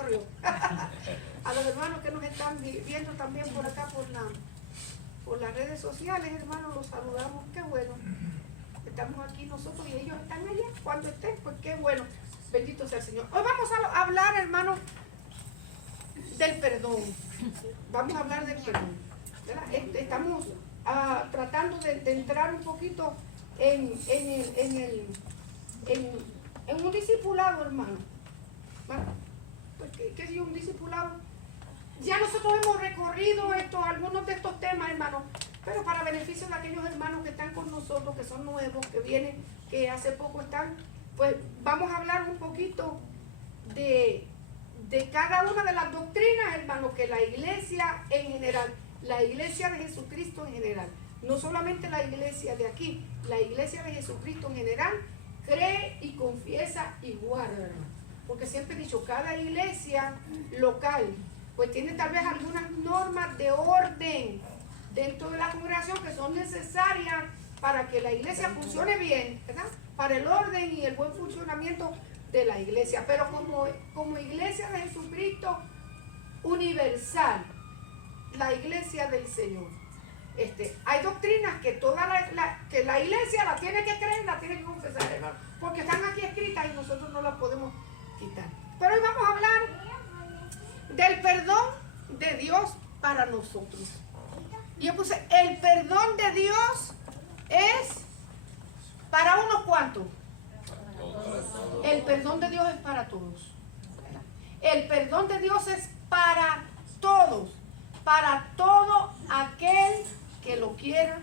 corrió. A los hermanos que nos están viendo también por acá, por las redes sociales, hermanos, los saludamos. Qué bueno. Estamos aquí nosotros y ellos están allá. Cuando estén, pues qué bueno. Bendito sea el Señor. Hoy vamos a hablar, hermanos, del perdón. Vamos a hablar del perdón. Estamos tratando de entrar un poquito en un discipulado, hermano. Pues, ¿qué es un discipulado? Ya nosotros hemos recorrido algunos de estos temas, hermanos, pero para beneficio de aquellos hermanos que están con nosotros, que son nuevos, que vienen, que hace poco están, pues vamos a hablar un poquito de cada una de las doctrinas, hermanos, que la iglesia en general, la iglesia de Jesucristo en general, no solamente la iglesia de aquí, la iglesia de Jesucristo en general, cree y confiesa igual, hermano. Porque siempre he dicho, cada iglesia local, pues tiene tal vez algunas normas de orden dentro de la congregación que son necesarias para que la iglesia funcione bien, ¿verdad? Para el orden y el buen funcionamiento de la iglesia. Pero como iglesia de Jesucristo universal, la iglesia del Señor, hay doctrinas que que la iglesia la tiene que creer, la tiene que confesar, hermano, porque están aquí escritas y nosotros no las podemos quitar. Pero hoy vamos a hablar del perdón de Dios para nosotros. Y yo puse, el perdón de Dios es para unos cuantos. El perdón de Dios es para todos. El perdón de Dios es para todos. Para todo aquel que lo quiera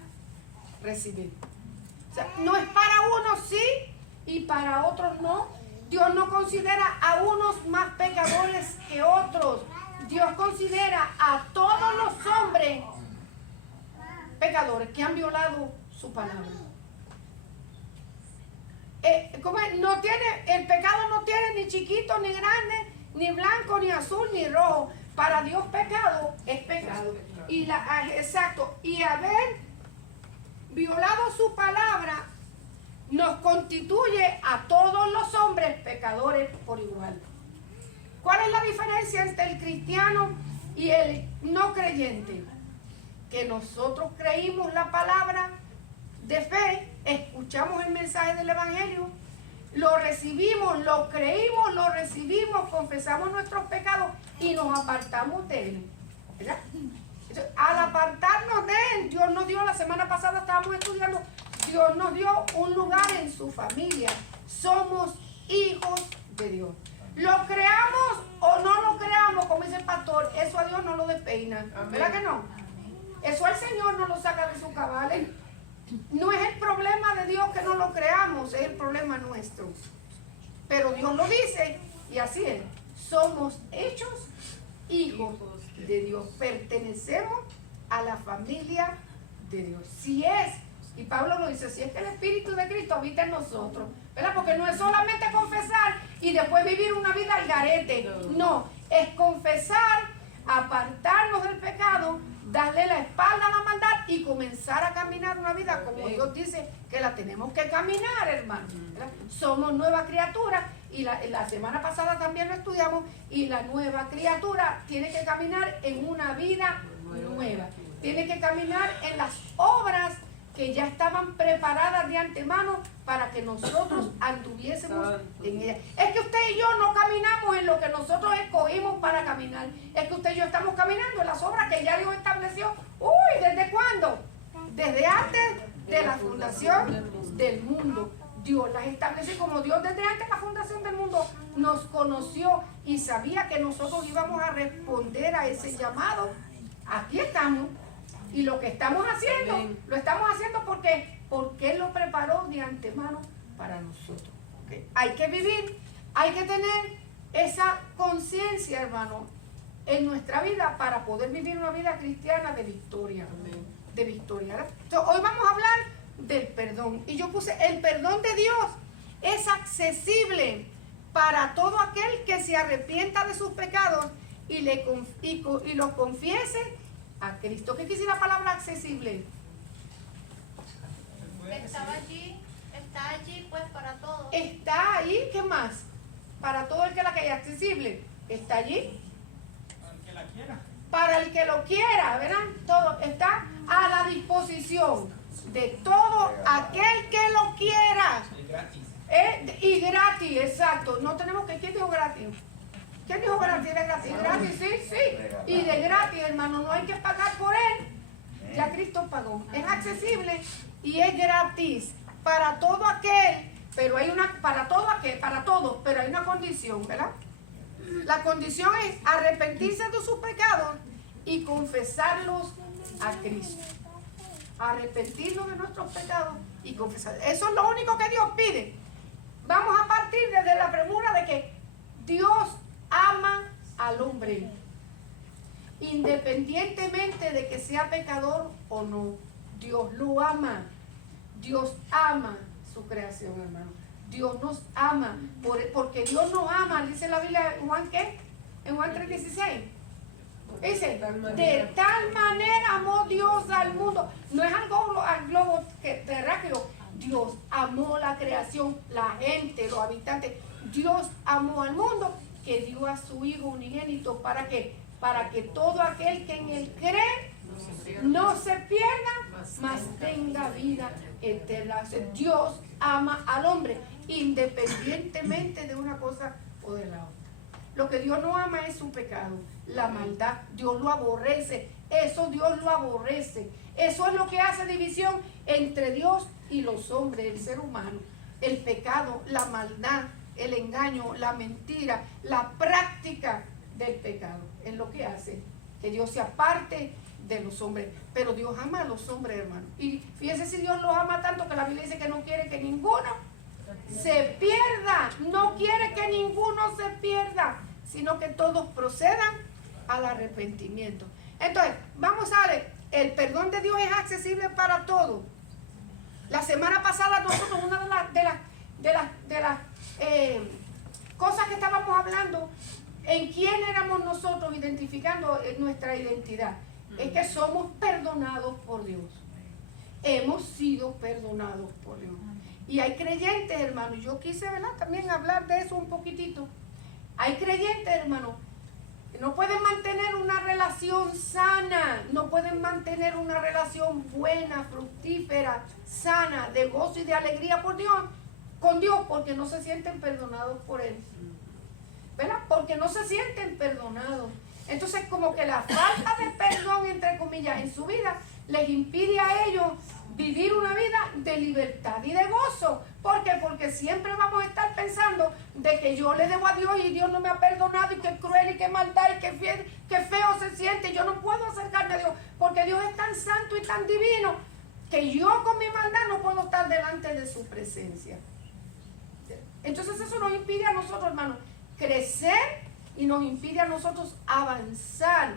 recibir. O sea, no es para unos sí y para otros no. Dios no considera a unos más pecadores que otros. Dios considera a todos los hombres pecadores que han violado su palabra. No tiene, el pecado no tiene ni chiquito, ni grande, ni blanco, ni azul, ni rojo. Para Dios pecado es pecado. Exacto. Y haber violado su palabra nos constituye a todos los hombres pecadores por igual. ¿Cuál es la diferencia entre el cristiano y el no creyente? Que nosotros creímos la palabra de fe, escuchamos el mensaje del evangelio, lo recibimos, lo creímos, lo recibimos, confesamos nuestros pecados y nos apartamos de él, ¿verdad? Entonces, al apartarnos de él, Dios nos dio, la semana pasada estábamos estudiando, Dios nos dio un lugar en su familia. Somos hijos de Dios. Lo creamos o no lo creamos, como dice el pastor, eso a Dios no lo despeina. ¿Verdad que no? Eso al Señor no lo saca de su cabales. No es el problema de Dios que no lo creamos, es el problema nuestro. Pero Dios lo dice y así es. Somos hechos hijos de Dios. Pertenecemos a la familia de Dios. Si es, y Pablo lo dice, si es que el Espíritu de Cristo habita en nosotros, ¿verdad? Porque no es solamente confesar y después vivir una vida al garete. No, es confesar, apartarnos del pecado, darle la espalda a la maldad y comenzar a caminar una vida como Dios dice que la tenemos que caminar, hermano. ¿Verdad? Somos nuevas criaturas y la semana pasada también lo estudiamos y la nueva criatura tiene que caminar en una vida nueva. Tiene que caminar en las obras que ya estaban preparadas de antemano para que nosotros anduviésemos en ella. Es que usted y yo no caminamos en lo que nosotros escogimos para caminar. Es que usted y yo estamos caminando en las obras que ya Dios estableció. Uy, ¿desde cuándo? Desde antes de la fundación del mundo. Dios las estableció como Dios desde antes de la fundación del mundo nos conoció y sabía que nosotros íbamos a responder a ese llamado. Aquí estamos. Y lo que estamos haciendo, lo estamos haciendo porque Él lo preparó de antemano para nosotros. ¿Okay? Hay que vivir, hay que tener esa conciencia, hermano, en nuestra vida para poder vivir una vida cristiana de victoria. De victoria. Entonces, hoy vamos a hablar del perdón. Y yo puse, el perdón de Dios es accesible para todo aquel que se arrepienta de sus pecados y los confiese a Cristo. ¿Qué quiere decir la palabra accesible? Está allí pues para todos. Está ahí, ¿qué más? Para todo el que la que es accesible. está allí. Para el que la quiera. Para el que lo quiera, ¿verdad? Todo está a la disposición de todo aquel que lo quiera. Es gratis. Y gratis, exacto. No tenemos que... ¿Quién dijo gratis? ¿Quién dijo gratis? ¿Era gratis? Gratis, sí, sí. Y de gratis, hermano, no hay que pagar por él. Ya Cristo pagó. Es accesible y es gratis para todo aquel, pero hay una, para todo aquel, para todos, pero hay una condición, ¿verdad? La condición es arrepentirse de sus pecados y confesarlos a Cristo. Arrepentirnos de nuestros pecados y confesar. Eso es lo único que Dios pide. Vamos a partir desde la premura de que Dios ama al hombre, independientemente de que sea pecador o no. Dios lo ama. Dios ama su creación, hermano. Dios nos ama, porque Dios nos ama, dice la Biblia en Juan, ¿qué? En Juan 3:16. Dice, de tal manera amó Dios al mundo. No es al globo terráqueo. Dios amó la creación, la gente, los habitantes. Dios amó al mundo, que dio a su Hijo unigénito. ¿Para qué? Para que todo aquel que en él cree no se pierda, mas tenga vida eterna. Dios ama al hombre, independientemente de una cosa o de la otra. Lo que Dios no ama es su pecado, la maldad. Dios lo aborrece. Eso Dios lo aborrece. Eso es lo que hace división entre Dios y los hombres, el ser humano. El pecado, la maldad, el engaño, la mentira, la práctica del pecado. Es lo que hace que Dios se aparte de los hombres. Pero Dios ama a los hombres, hermano. Y fíjense si Dios los ama tanto que la Biblia dice que no quiere que ninguno se pierda. No quiere que ninguno se pierda, sino que todos procedan al arrepentimiento. Entonces, vamos a ver, el perdón de Dios es accesible para todos. La semana pasada nosotros, una de las cosas que estábamos hablando, en quién éramos nosotros, identificando nuestra identidad, es que somos perdonados por Dios. Hemos sido perdonados por Dios. Y hay creyentes, hermano, yo quise, ¿verdad?, también hablar de eso un poquitito. Hay creyentes, hermano, que no pueden mantener una relación sana, no pueden mantener una relación buena, fructífera, sana, de gozo y de alegría por Dios, con Dios, porque no se sienten perdonados por Él. ¿Verdad? Porque no se sienten perdonados. Entonces, como que la falta de perdón, entre comillas, en su vida, les impide a ellos vivir una vida de libertad y de gozo. ¿Por qué? Porque siempre vamos a estar pensando de que yo le debo a Dios y Dios no me ha perdonado, y qué cruel y qué maldad y qué feo se siente. Yo no puedo acercarme a Dios porque Dios es tan santo y tan divino que yo con mi maldad no puedo estar delante de su presencia. Entonces eso nos impide a nosotros, hermanos, crecer, y nos impide a nosotros avanzar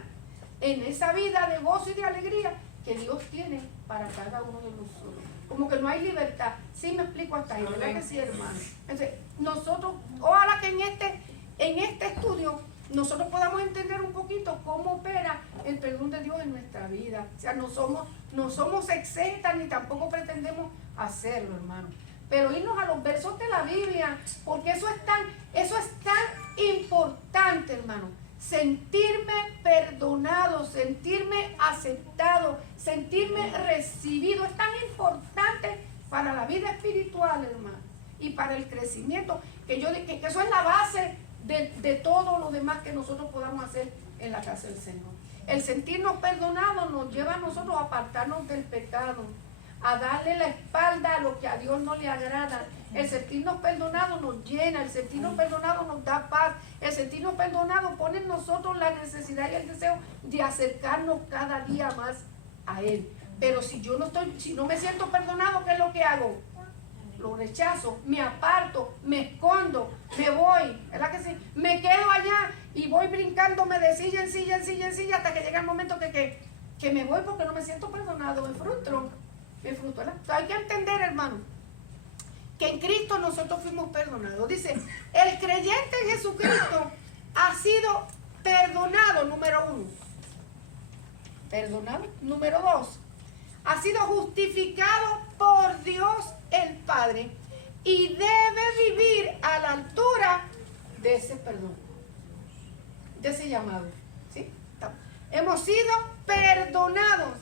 en esa vida de gozo y de alegría que Dios tiene para cada uno de nosotros. Como que no hay libertad. Sí, me explico hasta ahí, ¿verdad que sí, hermano? Entonces, nosotros, ojalá que en este estudio nosotros podamos entender un poquito cómo opera el perdón de Dios en nuestra vida. O sea, no somos exentas ni tampoco pretendemos hacerlo, hermano. Pero irnos a los versos de la Biblia, porque eso es tan importante, hermano. Sentirme perdonado, sentirme aceptado, sentirme recibido, es tan importante para la vida espiritual, hermano, y para el crecimiento, que eso es la base de todo lo demás que nosotros podamos hacer en la casa del Señor. El sentirnos perdonados nos lleva a nosotros a apartarnos del pecado, a darle la espalda a lo que a Dios no le agrada. El sentirnos perdonados nos llena, el sentirnos perdonados nos da paz, el sentirnos perdonados pone en nosotros la necesidad y el deseo de acercarnos cada día más a Él. Pero si no me siento perdonado, ¿qué es lo que hago? Lo rechazo, me aparto, me escondo, me voy, ¿verdad que sí? Me quedo allá y voy brincándome de silla en silla, en silla en silla, hasta que llega el momento que me voy porque no me siento perdonado, me frustro, ¿verdad? Entonces hay que entender, hermano, que en Cristo nosotros fuimos perdonados. Dice, el creyente en Jesucristo ha sido perdonado, número 1. Perdonado, número 2. Ha sido justificado por Dios el Padre y debe vivir a la altura de ese perdón. de ese llamado. ¿Sí? Hemos sido perdonados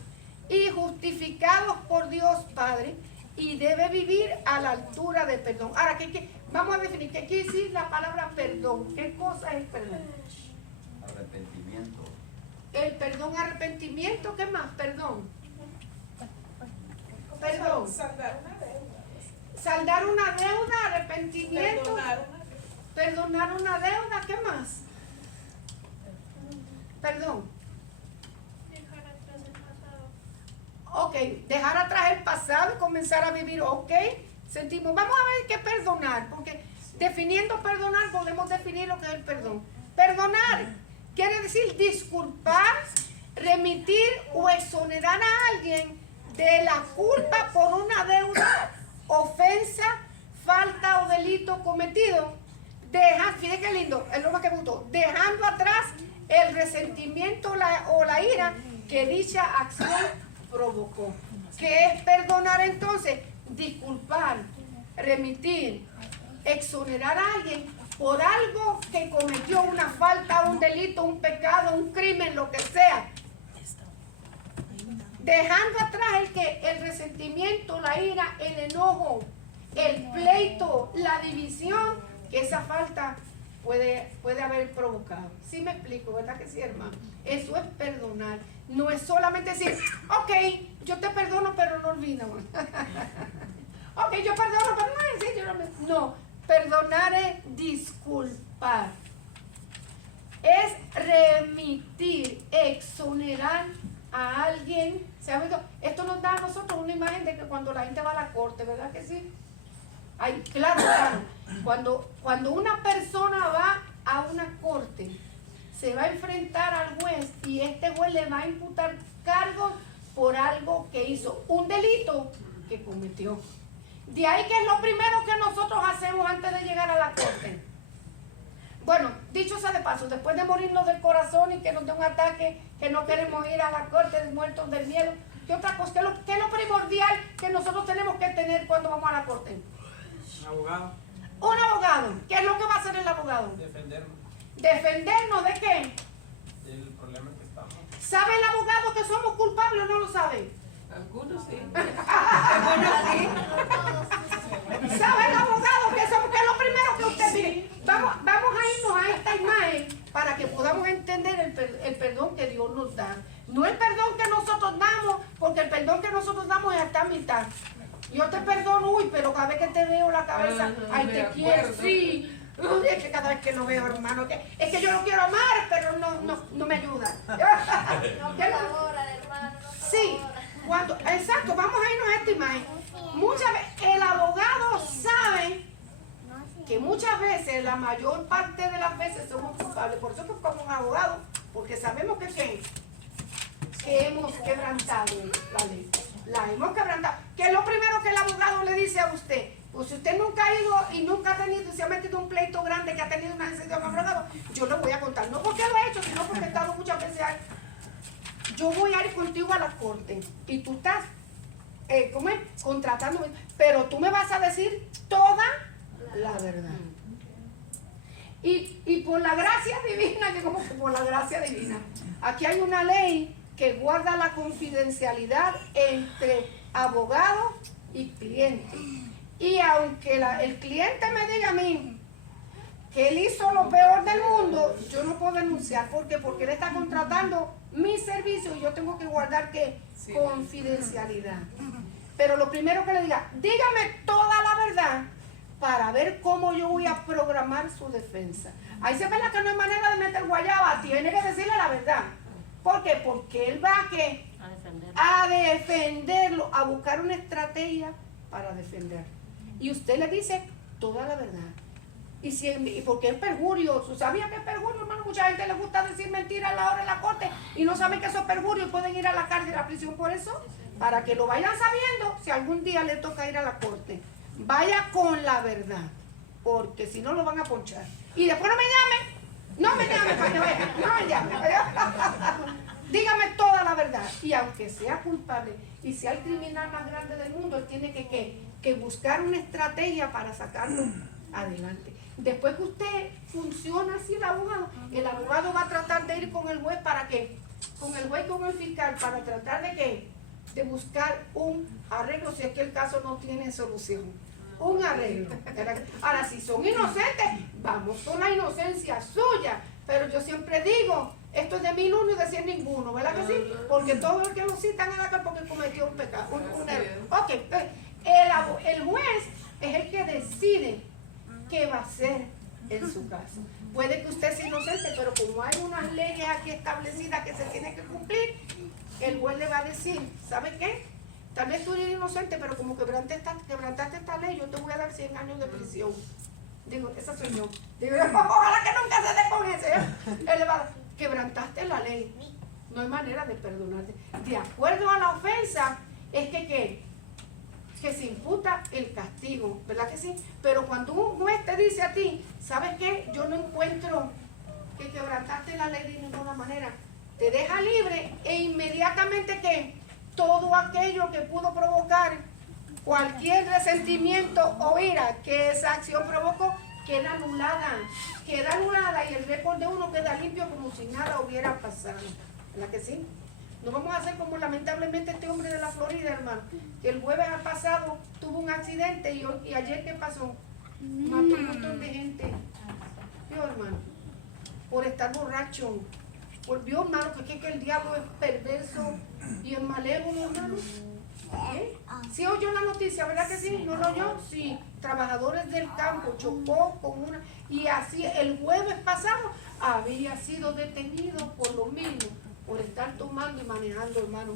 y justificados por Dios Padre y debe vivir a la altura del perdón. Ahora, vamos a definir qué quiere decir la palabra perdón. ¿Qué cosa es el perdón? Arrepentimiento. El perdón, arrepentimiento, ¿qué más? Perdón. Perdón. Saldar una deuda, arrepentimiento. Perdonar una deuda, ¿qué más? Perdón. Ok, dejar atrás el pasado y comenzar a vivir, ok. Sentimos, vamos a ver qué es perdonar, porque definiendo perdonar podemos definir lo que es el perdón. Perdonar quiere decir disculpar, remitir o exonerar a alguien de la culpa por una deuda, ofensa, falta o delito cometido. Fíjate qué lindo, es lo más que me gustó. Dejando atrás el resentimiento o la ira que dicha acción provocó. ¿Qué es perdonar entonces? Disculpar, remitir, exonerar a alguien por algo que cometió, una falta, un delito, un pecado, un crimen, lo que sea. Dejando atrás el resentimiento, la ira, el enojo, el pleito, la división que esa falta puede haber provocado. ¿Sí me explico, verdad que sí, hermano? Eso es perdonar. No es solamente decir, ok, yo te perdono, pero no olvido. Ok, yo perdono, pero no es decir, yo no. Perdonar es disculpar. Es remitir, exonerar a alguien. ¿Sabe? Esto nos da a nosotros una imagen de que cuando la gente va a la corte, ¿verdad que sí? Ay, claro. Cuando una persona va a una corte, se va a enfrentar al juez y este juez le va a imputar cargos por algo que hizo, un delito que cometió. De ahí que es lo primero que nosotros hacemos antes de llegar a la corte. Bueno, dicho sea de paso, después de morirnos del corazón y que nos dé un ataque, que no queremos ir a la corte, muertos del miedo, ¿qué otra cosa? ¿Qué es lo primordial que nosotros tenemos que tener cuando vamos a la corte? Un abogado. Un abogado. ¿Qué es lo que va a hacer el abogado? Defendernos ¿Defendernos de qué? del problema que estamos. ¿Sabe el abogado que somos culpables o no lo sabe? Algunos sí. Algunos sí. ¿Sabe el abogado que somos? Que es lo primero que usted mire. Vamos a irnos a esta imagen para que podamos entender el perdón que Dios nos da. No el perdón que nosotros damos, porque el perdón que nosotros damos es hasta mitad. Yo te perdono, pero cada vez que te veo la cabeza, ay, te quiero, sí. Uy, es que cada vez que lo veo, hermano, es que yo lo quiero amar, pero no me ayuda. No colabora, hermano, no Sí, exacto, vamos a irnos a esta imagen. Muchas veces el abogado sabe que muchas veces, la mayor parte de las veces somos culpables. Por eso que como un abogado, porque sabemos que hemos quebrantado la ley. La hemos quebrantado. ¿Qué es lo primero que el abogado le dice a usted? Pues si usted nunca ha ido y nunca ha tenido, se ha metido un pleito grande que ha tenido una necesidad de un abogado, yo le voy a contar. No porque lo he hecho, sino porque he estado muchas veces ahí. Yo voy a ir contigo a la corte y tú estás, ¿cómo es? Contratándome, pero tú me vas a decir toda la verdad. Y por la gracia divina, que como que por la gracia divina, aquí hay una ley que guarda la confidencialidad entre abogado y cliente. Y aunque el cliente me diga a mí que él hizo lo peor del mundo, yo no puedo denunciar. ¿Por qué? Porque él está contratando mi servicio y yo tengo que guardar ¿qué? Sí. Confidencialidad. Pero lo primero que le diga, dígame toda la verdad para ver cómo yo voy a programar su defensa. Ahí se ve que no hay manera de meter guayaba, tiene que decirle la verdad. ¿Por qué? Porque él va a defenderlo, a buscar una estrategia para defender. Y usted le dice toda la verdad. Y porque es perjurio, ¿sabía que es perjurio, hermano? Mucha gente le gusta decir mentiras a la hora de la corte y no saben que eso es perjurio y pueden ir a la cárcel, a la prisión por eso. Para que lo vayan sabiendo si algún día le toca ir a la corte. Vaya con la verdad, porque si no lo van a ponchar. Y después no me llame para que vea, no me llame. Dígame toda la verdad. Y aunque sea culpable y sea el criminal más grande del mundo, él tiene que buscar una estrategia para sacarlo adelante. Después que usted funciona así el abogado va a tratar de ir con el juez para qué, con el juez, con el fiscal, para tratar de qué, de buscar un arreglo si es que el caso no tiene solución. Un arreglo. Ahora, si son inocentes, vamos con la inocencia suya. Pero yo siempre digo, esto es de 1001 y de 100 ninguno, ¿verdad que sí? Porque todo el que lo citan a la cárcel porque cometió un pecado, un error. Ok, el juez es el que decide qué va a hacer en su caso. Puede que usted sea inocente, pero como hay unas leyes aquí establecidas que se tienen que cumplir, el juez le va a decir, ¿sabe qué? Tal vez tú eres inocente, pero como quebrantaste esta ley, yo te voy a dar 100 años de prisión. Digo, esa soy yo. Digo, ojalá que nunca se dé con ese. Él le va a dar, quebrantaste la ley. No hay manera de perdonarte. De acuerdo a la ofensa, es que se imputa el castigo, ¿verdad que sí? Pero cuando un juez te dice a ti, ¿sabes qué? Yo no encuentro que quebrantaste la ley de ninguna manera. Te deja libre e inmediatamente que todo aquello que pudo provocar cualquier resentimiento o ira que esa acción provocó, queda anulada y el récord de uno queda limpio como si nada hubiera pasado. ¿Verdad que sí? No vamos a hacer como lamentablemente este hombre de la Florida, hermano, que el jueves pasado tuvo un accidente y ayer ¿qué pasó? Mató un montón de gente. Vio, hermano, por estar borracho. Vio, hermano, que el diablo es perverso y es malévolo, hermano. Sí oyó la noticia, ¿verdad que sí? ¿No lo oyó? Sí, trabajadores del campo chocó con una... Y así el jueves pasado había sido detenido por lo mismo, por estar tomando y manejando, hermano.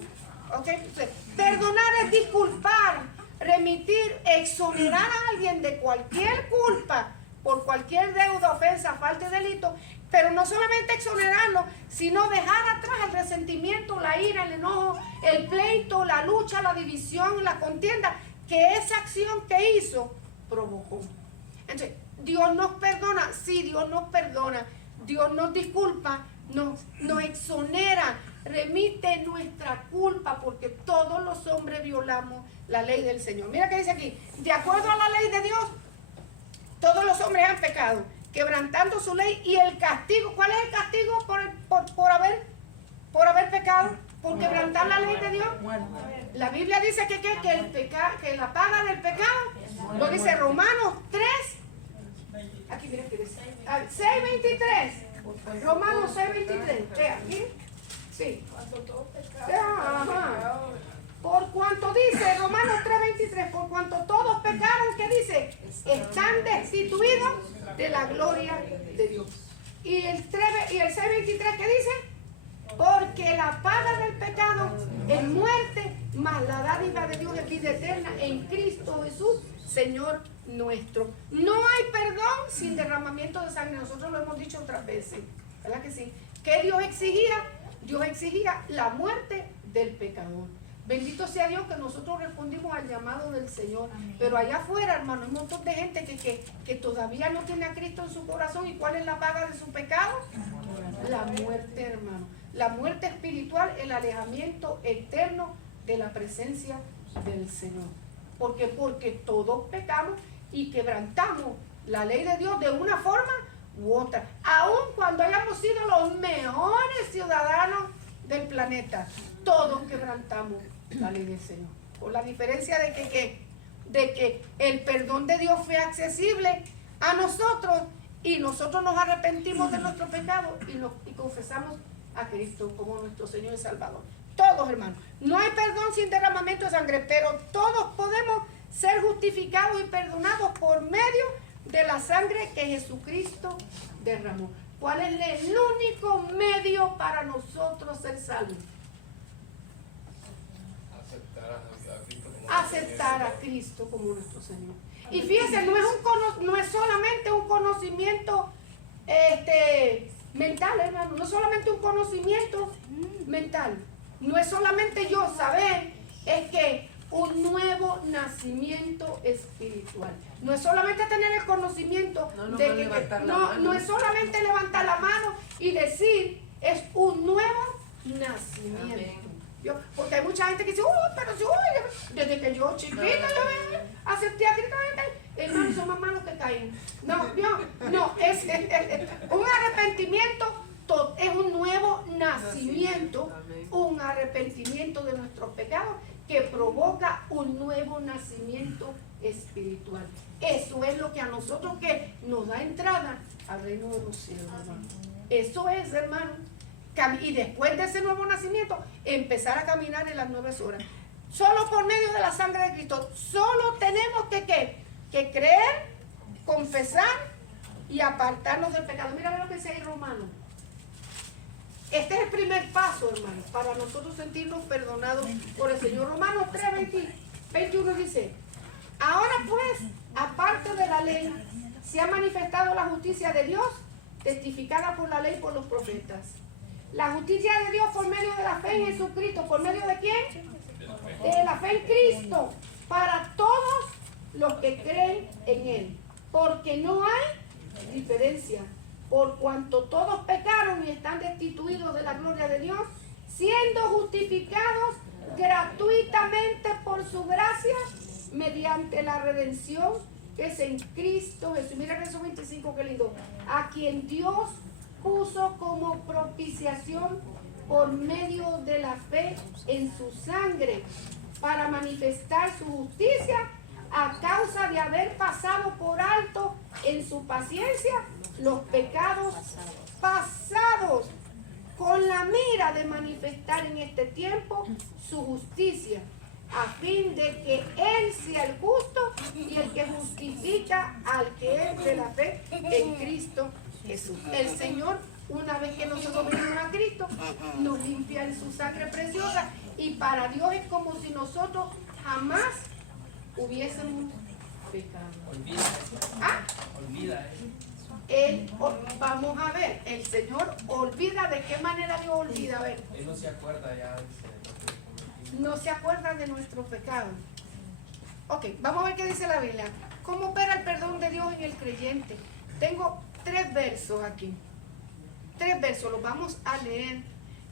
¿Ok? Entonces, perdonar es disculpar, remitir, exonerar a alguien de cualquier culpa, por cualquier deuda, ofensa, falta de delito, pero no solamente exonerarlo, sino dejar atrás el resentimiento, la ira, el enojo, el pleito, la lucha, la división, la contienda, que esa acción que hizo provocó. Entonces, Dios nos perdona, sí, Dios nos perdona, Dios nos disculpa, nos exonera, remite nuestra culpa, porque todos los hombres violamos la ley del Señor. Mira que dice aquí, de acuerdo a la ley de Dios, todos los hombres han pecado, quebrantando su ley, y el castigo, ¿cuál es el castigo por haber pecado? Por quebrantar la ley de Dios. La Biblia dice que la paga del pecado, lo dice Romanos 3, aquí mira que dice, 6:23, Romanos 6:23, aquí, sí. Ajá. Por cuanto dice Romanos 3:23, por cuanto todos pecaron, ¿qué dice? Están destituidos de la gloria de Dios. Y el 6:23, ¿qué dice? Porque la paga del pecado es muerte, mas la dádiva de Dios es vida eterna en Cristo Jesús, Señor nuestro. No hay perdón sin derramamiento de sangre. Nosotros lo hemos dicho otras veces, ¿verdad que sí? ¿Qué Dios exigía? Dios exigía la muerte del pecador. Bendito sea Dios que nosotros respondimos al llamado del Señor. Amén. Pero allá afuera, hermano, hay un montón de gente que todavía no tiene a Cristo en su corazón. ¿Y cuál es la paga de su pecado? La muerte, hermano. La muerte espiritual, el alejamiento eterno de la presencia del Señor. Porque todos pecamos y quebrantamos la ley de Dios de una forma u otra. Aun cuando hayamos sido los mejores ciudadanos del planeta, todos quebrantamos la ley del Señor. Con la diferencia de que el perdón de Dios fue accesible a nosotros y nosotros nos arrepentimos de nuestro pecado y confesamos a Cristo como nuestro Señor y Salvador. Todos, hermanos. No hay perdón sin derramamiento de sangre, pero todos podemos ser justificados y perdonados por medio de la sangre que Jesucristo derramó. ¿Cuál es el único medio para nosotros ser salvos? Aceptar a Cristo como nuestro Señor. Y fíjense, no es solamente un conocimiento mental, hermano. No es solamente un conocimiento mental. No es solamente yo saber, es que un nuevo nacimiento espiritual. No es solamente tener el conocimiento no es solamente levantar la mano y decir, es un nuevo nacimiento. Porque hay mucha gente que dice, pero si desde que yo chiquita yo acepté a Cristo, hermano, son más malos que Caín. No, es un arrepentimiento, es un nuevo nacimiento, un arrepentimiento de nuestros pecados que provoca un nuevo nacimiento espiritual. Eso es lo que a nosotros que nos da entrada al reino de los cielos, hermano. Eso es, hermano. Y después de ese nuevo nacimiento, empezar a caminar en las nuevas horas. Solo por medio de la sangre de Cristo. Solo tenemos que creer, confesar y apartarnos del pecado. Mira lo que dice ahí Romano. Este es el primer paso, hermano, para nosotros sentirnos perdonados por el Señor. Romanos 3:21 dice: ahora pues, aparte de la ley, se ha manifestado la justicia de Dios, testificada por la ley y por los profetas. La justicia de Dios por medio de la fe en Jesucristo. ¿Por medio de quién? De la fe en Cristo. Para todos los que creen en Él. Porque no hay diferencia. Por cuanto todos pecaron y están destituidos de la gloria de Dios, siendo justificados gratuitamente por su gracia, mediante la redención que es en Cristo Jesús. Mira verso 25, qué lindo. A quien Dios puso como propiciación por medio de la fe en su sangre, para manifestar su justicia a causa de haber pasado por alto en su paciencia los pecados pasados, con la mira de manifestar en este tiempo su justicia, a fin de que Él sea el justo y el que justifica al que es de la fe en Cristo Jesús. El Señor, una vez que nosotros venimos a Cristo, nos limpia en su sangre preciosa, y para Dios es como si nosotros jamás hubiésemos pecado. Olvida eso. ¿Ah? Olvida eso. Vamos a ver, el Señor olvida. ¿De qué manera Dios olvida? A ver, Él no se acuerda ya de lo que cometimos. no se acuerda de nuestros pecados. Ok, vamos a ver qué dice la Biblia. ¿Cómo opera el perdón de Dios en el creyente? Tengo 3 versos aquí. 3 versos, los vamos a leer.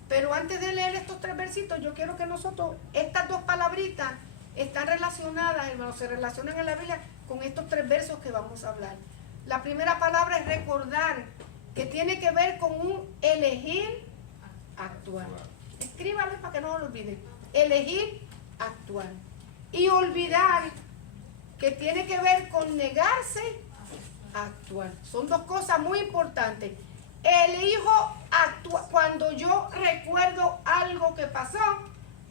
Pero antes de leer estos 3 versitos, yo quiero que nosotros, estas 2 palabritas están relacionadas, hermanos, se relacionan en la Biblia con estos 3 versos que vamos a hablar. La primera palabra es recordar, que tiene que ver con un elegir actuar. Escríbalo para que no lo olviden. Elegir actuar. Y olvidar, que tiene que ver con negarse a actuar. Son 2 cosas muy importantes. Elijo actuar. Cuando yo recuerdo algo que pasó,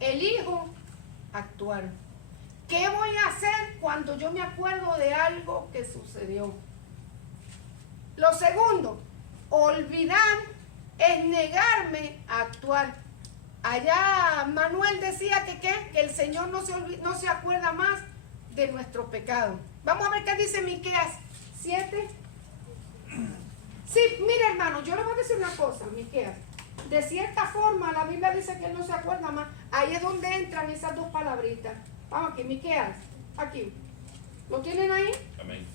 elijo actuar. ¿Qué voy a hacer cuando yo me acuerdo de algo que sucedió? Lo segundo, olvidar es negarme a actuar. Allá Manuel decía que el Señor no se acuerda más de nuestros pecados. Vamos a ver qué dice Miqueas 7. Sí, mire, hermano, yo le voy a decir una cosa, Miqueas. De cierta forma, la Biblia dice que él no se acuerda más. Ahí es donde entran esas 2 palabritas. Vamos aquí, Miqueas. Aquí. ¿Lo tienen ahí? Amén.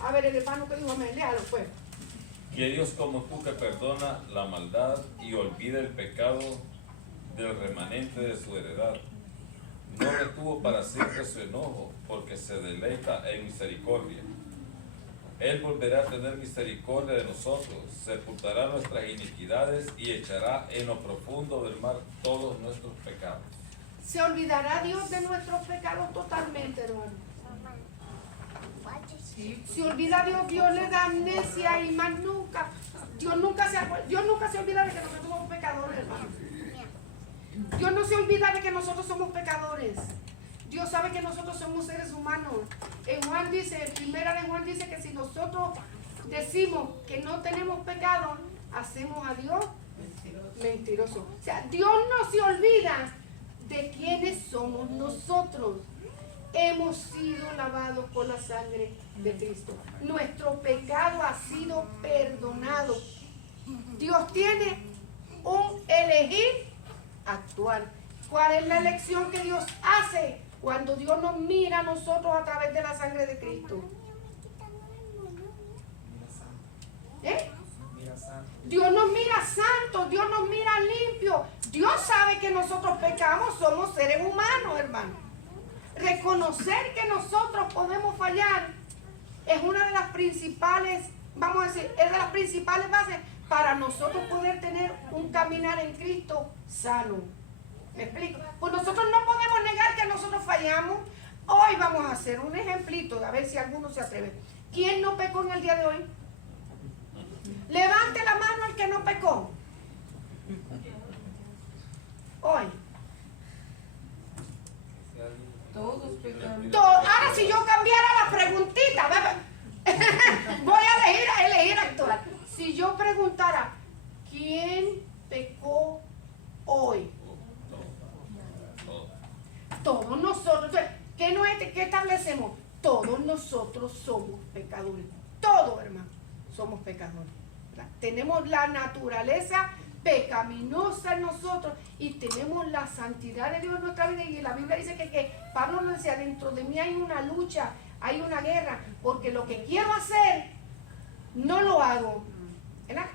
A ver, el hermano que dijo amén, léalo pues. Que Dios como tú, que perdona la maldad y olvida el pecado del remanente de su heredad, no retuvo para siempre su enojo, porque se deleita en misericordia. Él volverá a tener misericordia de nosotros, sepultará nuestras iniquidades y echará en lo profundo del mar todos nuestros pecados. ¿Se olvidará Dios de nuestros pecados totalmente, hermano? Si olvida a Dios, Dios le da amnesia y más nunca. Dios nunca se olvida de que nosotros somos pecadores, hermano. Dios no se olvida de que nosotros somos pecadores. Dios sabe que nosotros somos seres humanos. En Juan dice, primera de Juan dice que si nosotros decimos que no tenemos pecado, hacemos a Dios mentiroso. O sea, Dios no se olvida de quiénes somos nosotros. Hemos sido lavados por la sangre de Cristo. Nuestro pecado ha sido perdonado. Dios tiene un elegir actuar. ¿Cuál es la elección que Dios hace cuando Dios nos mira a nosotros a través de la sangre de Cristo? Mira santo. Dios nos mira santo, Dios nos mira limpio. Dios sabe que nosotros pecamos, somos seres humanos, hermano. Reconocer que nosotros podemos fallar es una de las principales, vamos a decir, es de las principales bases para nosotros poder tener un caminar en Cristo sano. ¿Me explico? Pues nosotros no podemos negar que nosotros fallamos. Hoy vamos a hacer un ejemplito, a ver si alguno se atreve. ¿Quién no pecó en el día de hoy? Levante la mano el que no pecó. Hoy. Todos pecamos. Ahora si yo cambiara la preguntita, voy a elegir actuar. Si yo preguntara, ¿quién pecó hoy? Todos nosotros. ¿Qué establecemos? Todos nosotros somos pecadores. Todos, hermano, somos pecadores. ¿Verdad? Tenemos la naturaleza pecaminosa en nosotros y tenemos la santidad de Dios en nuestra vida. Y la Biblia dice que Pablo nos decía, dentro de mí hay una lucha, hay una guerra, porque lo que quiero hacer, no lo hago. ¿Verdad?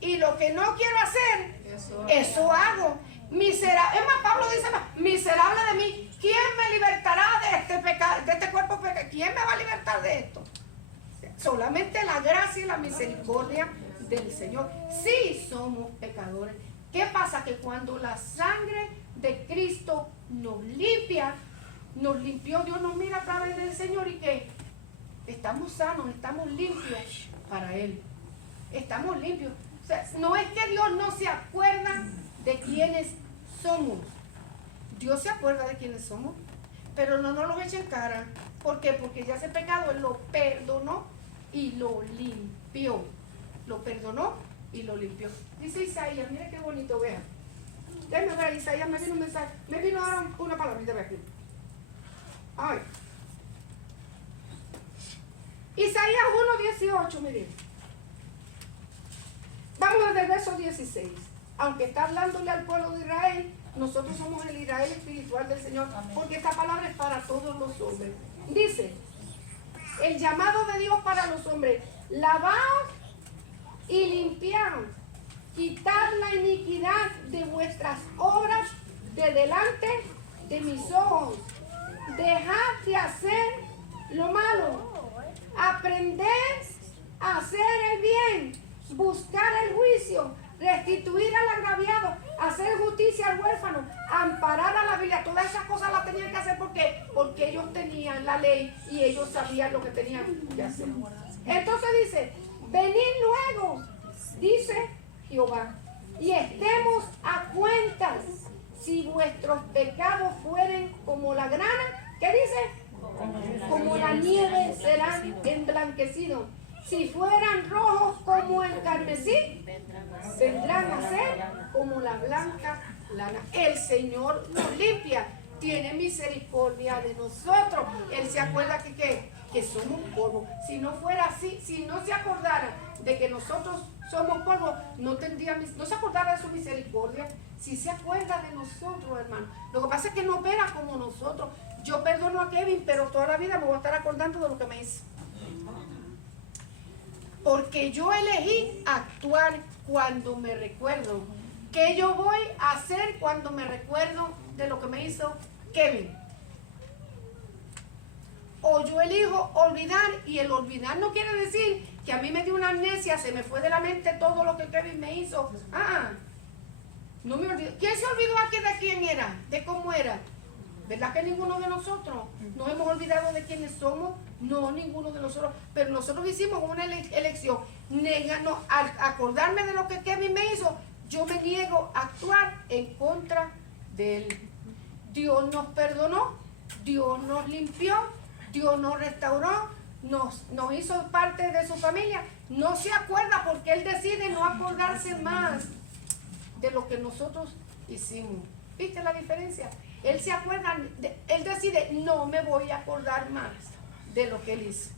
Y lo que no quiero hacer, eso hago. Miserable, es más, Pablo dice más, miserable de mí, ¿quién me libertará de este pecado, de este cuerpo pecado? ¿Quién me va a libertar de esto? Solamente la gracia y la misericordia del Señor. Sí somos pecadores. ¿Qué pasa? Que cuando la sangre de Cristo nos limpia, nos limpió, Dios nos mira a través del Señor y que estamos sanos, estamos limpios para Él. Estamos limpios. O sea, no es que Dios no se acuerda de quiénes somos. Dios se acuerda de quiénes somos, pero no nos los echa en cara. ¿Por qué? Porque ya ese pecado Él lo perdonó y lo limpió. Lo perdonó y lo limpió. Dice Isaías, mire qué bonito, vean. Déjenme ver, Isaías me vino un mensaje, me vino ahora una palabrita, vean aquí. Ay. Isaías 1:18, miren. Vamos desde el verso 16. Aunque está hablándole al pueblo de Israel, nosotros somos el Israel espiritual del Señor, porque esta palabra es para todos los hombres. Dice, el llamado de Dios para los hombres, lavaos y limpiaos, quitad la iniquidad de vuestras obras de delante de mis ojos, dejad de hacer lo malo, aprended a hacer el bien, buscar el juicio, restituir al agraviado, hacer justicia al huérfano, amparar a la viuda. Todas esas cosas las tenían que hacer porque ellos tenían la ley y ellos sabían lo que tenían que hacer. Entonces dice, venid luego, dice Jehová, y estemos a cuentas. Si vuestros pecados fueren como la grana, ¿qué dice? Como la nieve serán emblanquecidos. Si fueran rojos como el carmesí, vendrán a ser como la blanca lana. El Señor nos limpia, tiene misericordia de nosotros. Él se acuerda que somos polvo. Si no fuera así, si no se acordara de que nosotros somos polvo, no se acordara de su misericordia. Si se acuerda de nosotros, hermano. Lo que pasa es que no opera como nosotros. Yo perdono a Kevin, pero toda la vida me voy a estar acordando de lo que me hizo. Porque yo elegí actuar cuando me recuerdo. ¿Qué yo voy a hacer cuando me recuerdo de lo que me hizo Kevin? O yo elijo olvidar, y el olvidar no quiere decir que a mí me dio una amnesia, se me fue de la mente todo lo que Kevin me hizo. No me olvido. ¿Quién se olvidó aquí de quién era? ¿De cómo era? ¿Verdad que ninguno de nosotros nos hemos olvidado de quiénes somos? No, ninguno de nosotros. Pero nosotros hicimos una elección. Al acordarme de lo que Kevin me hizo, yo me niego a actuar en contra de él. Dios nos perdonó, Dios nos limpió, Dios nos restauró, nos hizo parte de su familia. No se acuerda porque Él decide no acordarse más de lo que nosotros hicimos. ¿Viste la diferencia? Él se acuerda, Él decide, no me voy a acordar más de lo que Él hizo.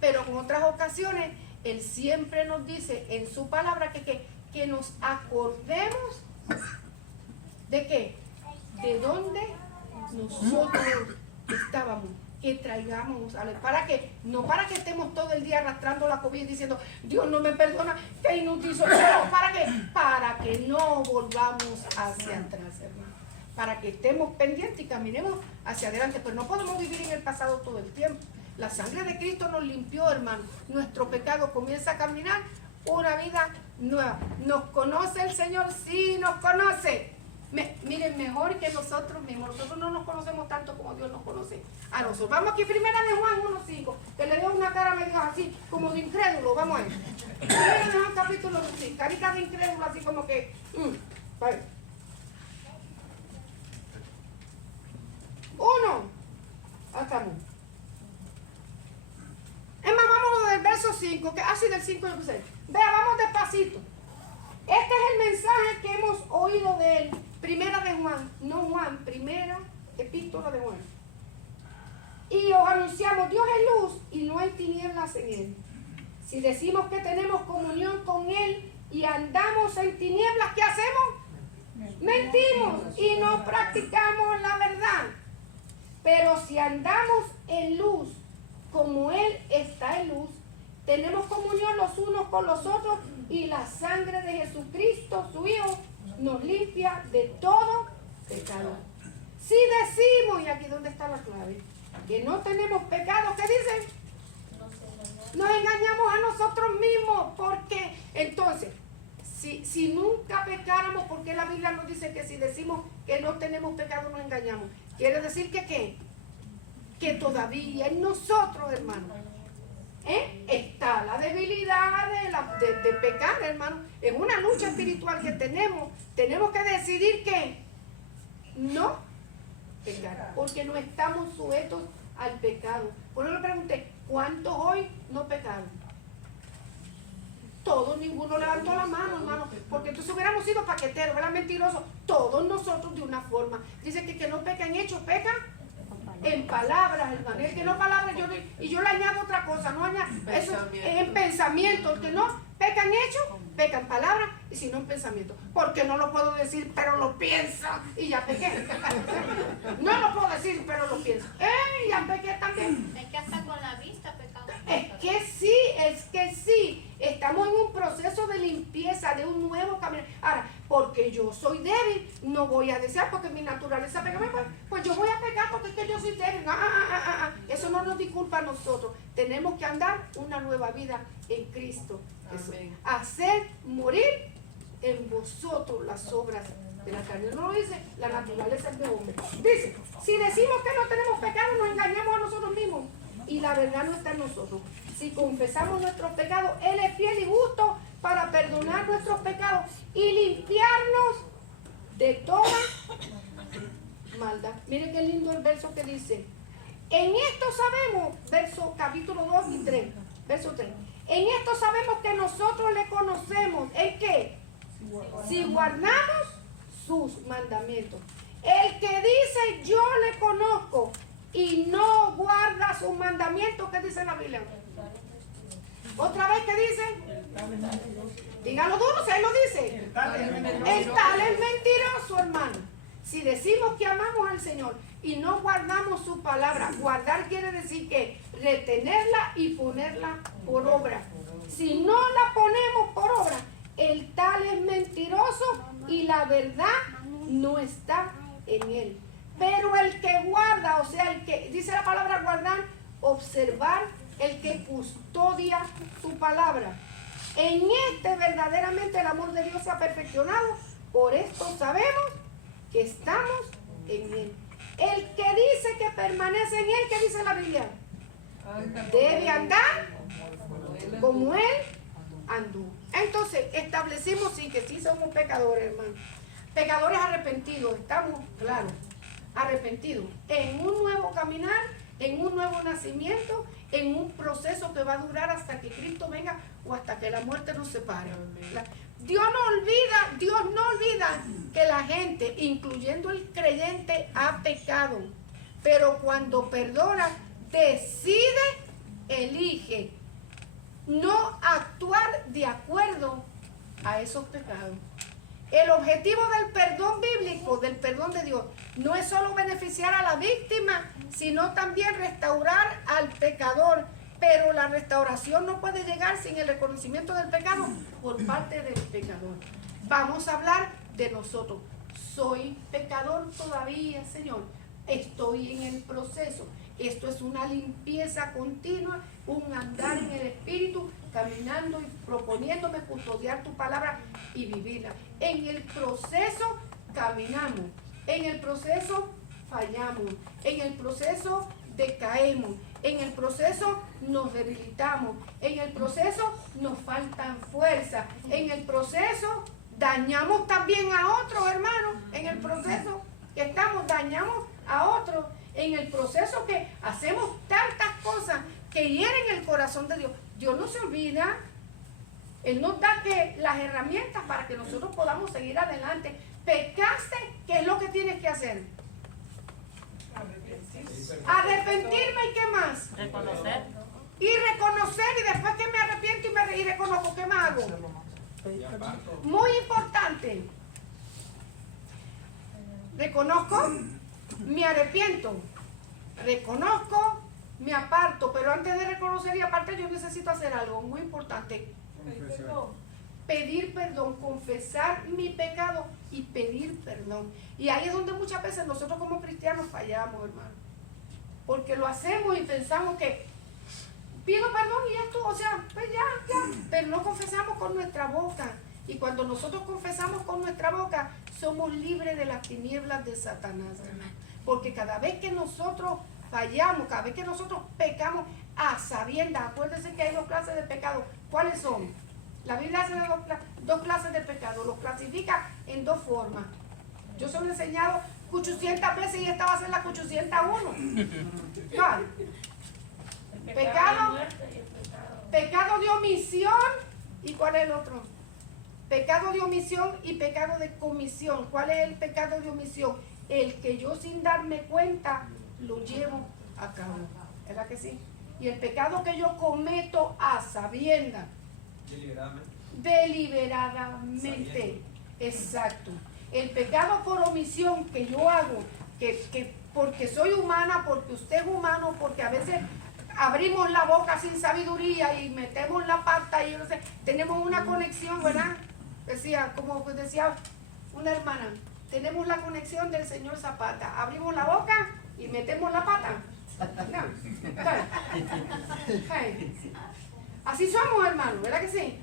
Pero en otras ocasiones, Él siempre nos dice en su palabra que nos acordemos de qué, de dónde nosotros estábamos, que traigamos a Él. ¿Para qué? No para que estemos todo el día arrastrando la cobija y diciendo, Dios no me perdona, que inútil soy. ¿Para qué? Para que no volvamos hacia atrás, hermano. Para que estemos pendientes y caminemos hacia adelante. Pero no podemos vivir en el pasado todo el tiempo. La sangre de Cristo nos limpió, hermano. Nuestro pecado comienza a caminar una vida nueva. ¿Nos conoce el Señor? Sí, nos conoce. Miren, mejor que nosotros mismos. Nosotros no nos conocemos tanto como Dios nos conoce a nosotros. Vamos aquí, primera de Juan 1:5, que le dio una cara medio así, como de incrédulo. Vamos a ver. Primera de Juan capítulo 6, carita de incrédulo, así como que... vale. 1. Ahí estamos. Es más, vámonos del verso 5, que así del 5 al 6. Vea, vamos despacito. Este es el mensaje que hemos oído de él. Primera de Juan, no Juan, primera epístola de Juan. Y os anunciamos, Dios es luz y no hay tinieblas en él. Si decimos que tenemos comunión con él y andamos en tinieblas, ¿qué hacemos? Mentimos y no practicamos la verdad. Pero si andamos en luz, como él está en luz, tenemos comunión los unos con los otros y la sangre de Jesucristo, su Hijo, nos limpia de todo pecado. Si decimos, y aquí donde está la clave, que no tenemos pecado, ¿qué dicen? Nos engañamos a nosotros mismos, porque entonces, si nunca pecáramos, ¿por qué la Biblia nos dice que si decimos que no tenemos pecado nos engañamos? Quiere decir que ¿qué? Que todavía en nosotros, hermano, está la debilidad de pecar, hermano. Es una lucha espiritual que tenemos. Tenemos que decidir que no pecar, porque no estamos sujetos al pecado. Por eso le pregunté, ¿cuántos hoy no pecaron? Todos, ninguno levantó la mano, hermano, porque entonces hubiéramos sido paqueteros, eran mentirosos. Todos nosotros de una forma. Dice que no peca en hechos, peca en palabras, hermano. El que no palabras, yo le añado otra cosa, no añado, eso en pensamiento. El que no peca en hechos, peca en palabras, y si no en pensamiento. Porque no lo puedo decir, pero lo pienso y ya pequé. No lo puedo decir, pero lo pienso. Ya pequé también. Es que hasta con la vista pecamos. Es que sí. Estamos en un proceso de limpieza, de un nuevo camino. Ahora, porque yo soy débil, no voy a desear, porque mi naturaleza pega, pues yo voy a pecar porque es que yo soy débil. Eso no nos disculpa a nosotros. Tenemos que andar una nueva vida en Cristo. Hacer morir en vosotros las obras de la carne. No lo dice la naturaleza del hombre. Dice, si decimos que no tenemos pecado, nos engañamos a nosotros mismos. Y la verdad no está en nosotros. Si confesamos nuestros pecados, Él es fiel y justo para perdonar nuestros pecados y limpiarnos de toda maldad. Miren qué lindo el verso que dice. En esto sabemos, verso capítulo 2 y 3, verso 3. En esto sabemos que nosotros le conocemos. ¿En qué? Si guardamos sus mandamientos. El que dice yo le conozco y no guarda sus mandamientos, ¿qué dice la Biblia? ¿Otra vez qué dice? Dígalo duro, si él lo dice. El tal es mentiroso, hermano. Si decimos que amamos al Señor y no guardamos su palabra, guardar quiere decir que retenerla y ponerla por obra. Si no la ponemos por obra, el tal es mentiroso y la verdad no está en él. Pero el que guarda, o sea, el que dice la palabra guardar, observar, el que custodia su palabra. En este verdaderamente el amor de Dios se ha perfeccionado. Por esto sabemos que estamos en él. El que dice que permanece en él, ¿qué dice la Biblia? Debe andar como él anduvo. Entonces establecimos sí que sí somos pecadores, hermano. Pecadores arrepentidos, estamos claros. Arrepentidos en un nuevo caminar, en un nuevo nacimiento, en un proceso que va a durar hasta que Cristo venga o hasta que la muerte nos separe. Dios no olvida que la gente, incluyendo el creyente, ha pecado. Pero cuando perdona, elige no actuar de acuerdo a esos pecados. El objetivo del perdón bíblico, del perdón de Dios, no es solo beneficiar a la víctima, sino también restaurar al pecador. Pero la restauración no puede llegar sin el reconocimiento del pecado por parte del pecador. Vamos a hablar de nosotros. Soy pecador todavía, Señor. Estoy en el proceso. Esto es una limpieza continua, un andar en el Espíritu, caminando y proponiéndome custodiar tu palabra y vivirla. En el proceso caminamos, en el proceso fallamos, en el proceso decaemos, en el proceso nos debilitamos, en el proceso nos faltan fuerzas, en el proceso dañamos también a otros hermanos, en el proceso que estamos dañamos a otros, en el proceso que hacemos tantas cosas que hieren el corazón de Dios. Dios no se olvida, Él nos da las herramientas para que nosotros podamos seguir adelante. Pecaste, ¿qué es lo que tienes que hacer? Arrepentirme y ¿qué más? Reconocer. Y reconocer, y después que me arrepiento y reconozco, ¿qué más hago? Muy importante. Reconozco, me arrepiento, reconozco, me aparto, pero antes de reconocer y aparte yo necesito hacer algo muy importante. Pedir perdón, confesar mi pecado y pedir perdón. Y ahí es donde muchas veces nosotros como cristianos fallamos, hermano. Porque lo hacemos y pensamos que pido perdón y ya estuvo, o sea, pues ya, pero no confesamos con nuestra boca. Y cuando nosotros confesamos con nuestra boca, somos libres de las tinieblas de Satanás, hermano. Porque cada vez que nosotros fallamos, cada vez que nosotros pecamos a sabiendas, acuérdense que hay dos clases de pecado. ¿Cuáles son? La Biblia hace dos clases de pecado, los clasifica en dos formas. Yo se lo he enseñado 800 veces y esta va a ser la 801. ¿Cuál? Pecado de omisión. ¿Y cuál es el otro? Pecado de omisión y pecado de comisión. ¿Cuál es el pecado de omisión? El que yo sin darme cuenta lo llevo a cabo. ¿Verdad que sí? Y el pecado que yo cometo a sabiendas. Deliberadamente. Exacto. El pecado por omisión que yo hago, que porque soy humana, porque usted es humano, porque a veces abrimos la boca sin sabiduría y metemos la pata y no sé, tenemos una conexión, ¿verdad? Como decía una hermana, tenemos la conexión del señor Zapata. Abrimos la boca y metemos la pata. No. Así somos, hermanos, ¿verdad que sí?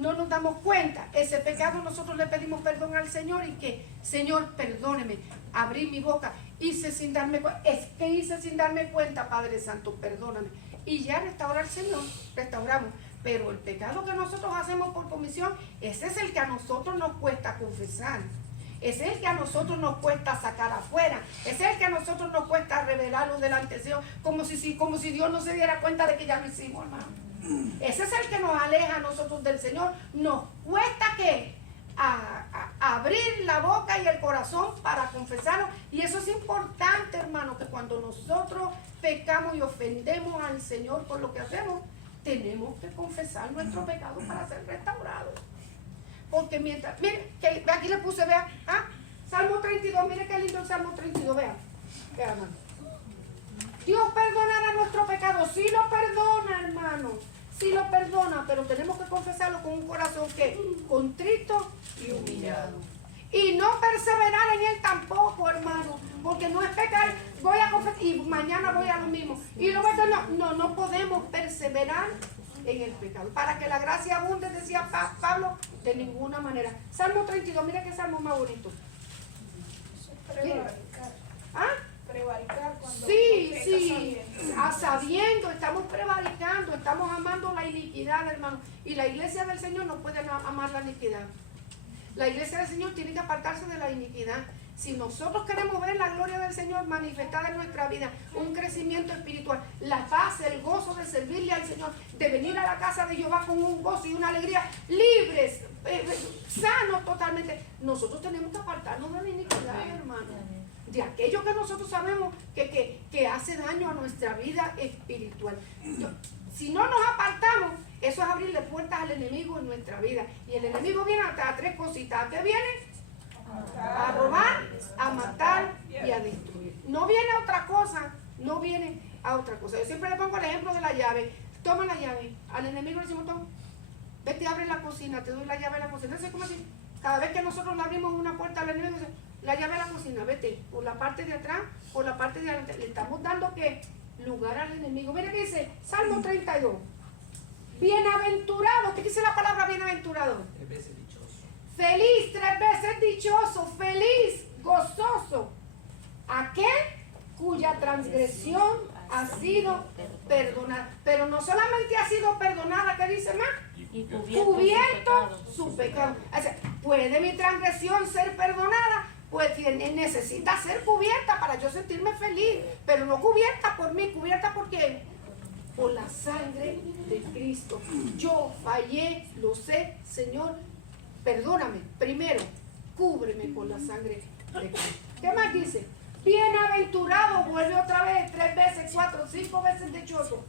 No nos damos cuenta. Ese pecado nosotros le pedimos perdón al Señor y que, Señor, perdóneme, abrí mi boca, hice sin darme cuenta. Es que hice sin darme cuenta, Padre Santo, perdóname. Y ya restaura al Señor, restauramos. Pero el pecado que nosotros hacemos por comisión, ese es el que a nosotros nos cuesta confesar. Ese es el que a nosotros nos cuesta sacar afuera. Ese es el que a nosotros nos cuesta revelarlo delante de Dios, como si Dios no se diera cuenta de que ya lo hicimos, hermano. Ese es el que nos aleja a nosotros del Señor. Nos cuesta que abrir la boca y el corazón para confesarlo. Y eso es importante, hermano, que cuando nosotros pecamos y ofendemos al Señor por lo que hacemos, tenemos que confesar nuestro pecado para ser restaurados. Porque mientras, miren, que aquí le puse, vean, Salmo 32, miren qué lindo el Salmo 32, vean, hermano. Dios perdonará nuestro pecado, sí lo perdona, hermano, sí lo perdona, pero tenemos que confesarlo con un corazón que contrito y humillado. Y no perseverar en él tampoco, hermano, porque no es pecar, voy a confesar y mañana voy a lo mismo. Y luego no podemos perseverar en el pecado. Para que la gracia abunde, decía Pablo, de ninguna manera. Salmo 32, mira qué salmo más bonito. Prevaricar cuando sí, sabiendo, estamos prevaricando, estamos amando la iniquidad, hermano. Y la iglesia del Señor no puede amar la iniquidad. La iglesia del Señor tiene que apartarse de la iniquidad. Si nosotros queremos ver la gloria del Señor manifestada en nuestra vida, un crecimiento espiritual, la paz, el gozo de servirle al Señor, de venir a la casa de Jehová con un gozo y una alegría, libres, sanos totalmente, nosotros tenemos que apartarnos de la iniquidad, hermano. De aquello que nosotros sabemos que hace daño a nuestra vida espiritual. Si no nos apartamos, eso es abrirle puertas al enemigo en nuestra vida. Y el enemigo viene a tres cositas. ¿A qué viene? A robar, a matar y a destruir. No viene a otra cosa, no viene a otra cosa. Yo siempre le pongo el ejemplo de la llave. Toma la llave. Al enemigo le decimos, toma, vete, abre la cocina, te doy la llave de la cocina. Entonces, ¿cómo así? Cada vez que nosotros le abrimos una puerta al enemigo, dice, la llave de la cocina, vete, por la parte de atrás, por la parte de adelante. Le estamos dando que lugar al enemigo. Mire que dice Salmo 32. Bienaventurado, ¿qué dice la palabra bienaventurado? 3 veces dichoso. Feliz, 3 veces dichoso, feliz, gozoso. Aquel cuya transgresión ha sido perdonada. Pero no solamente ha sido perdonada, ¿qué dice más? Y Cubierto su pecado. O sea, ¿puede mi transgresión ser perdonada? Pues necesita ser cubierta para yo sentirme feliz, pero no cubierta por mí. ¿Cubierta por quién? Por la sangre de Cristo. Yo fallé, lo sé, Señor, perdóname. Primero, cúbreme con la sangre de Cristo. ¿Qué más dice? Bienaventurado, vuelve otra vez, 3 veces, 4, 5 veces dichoso.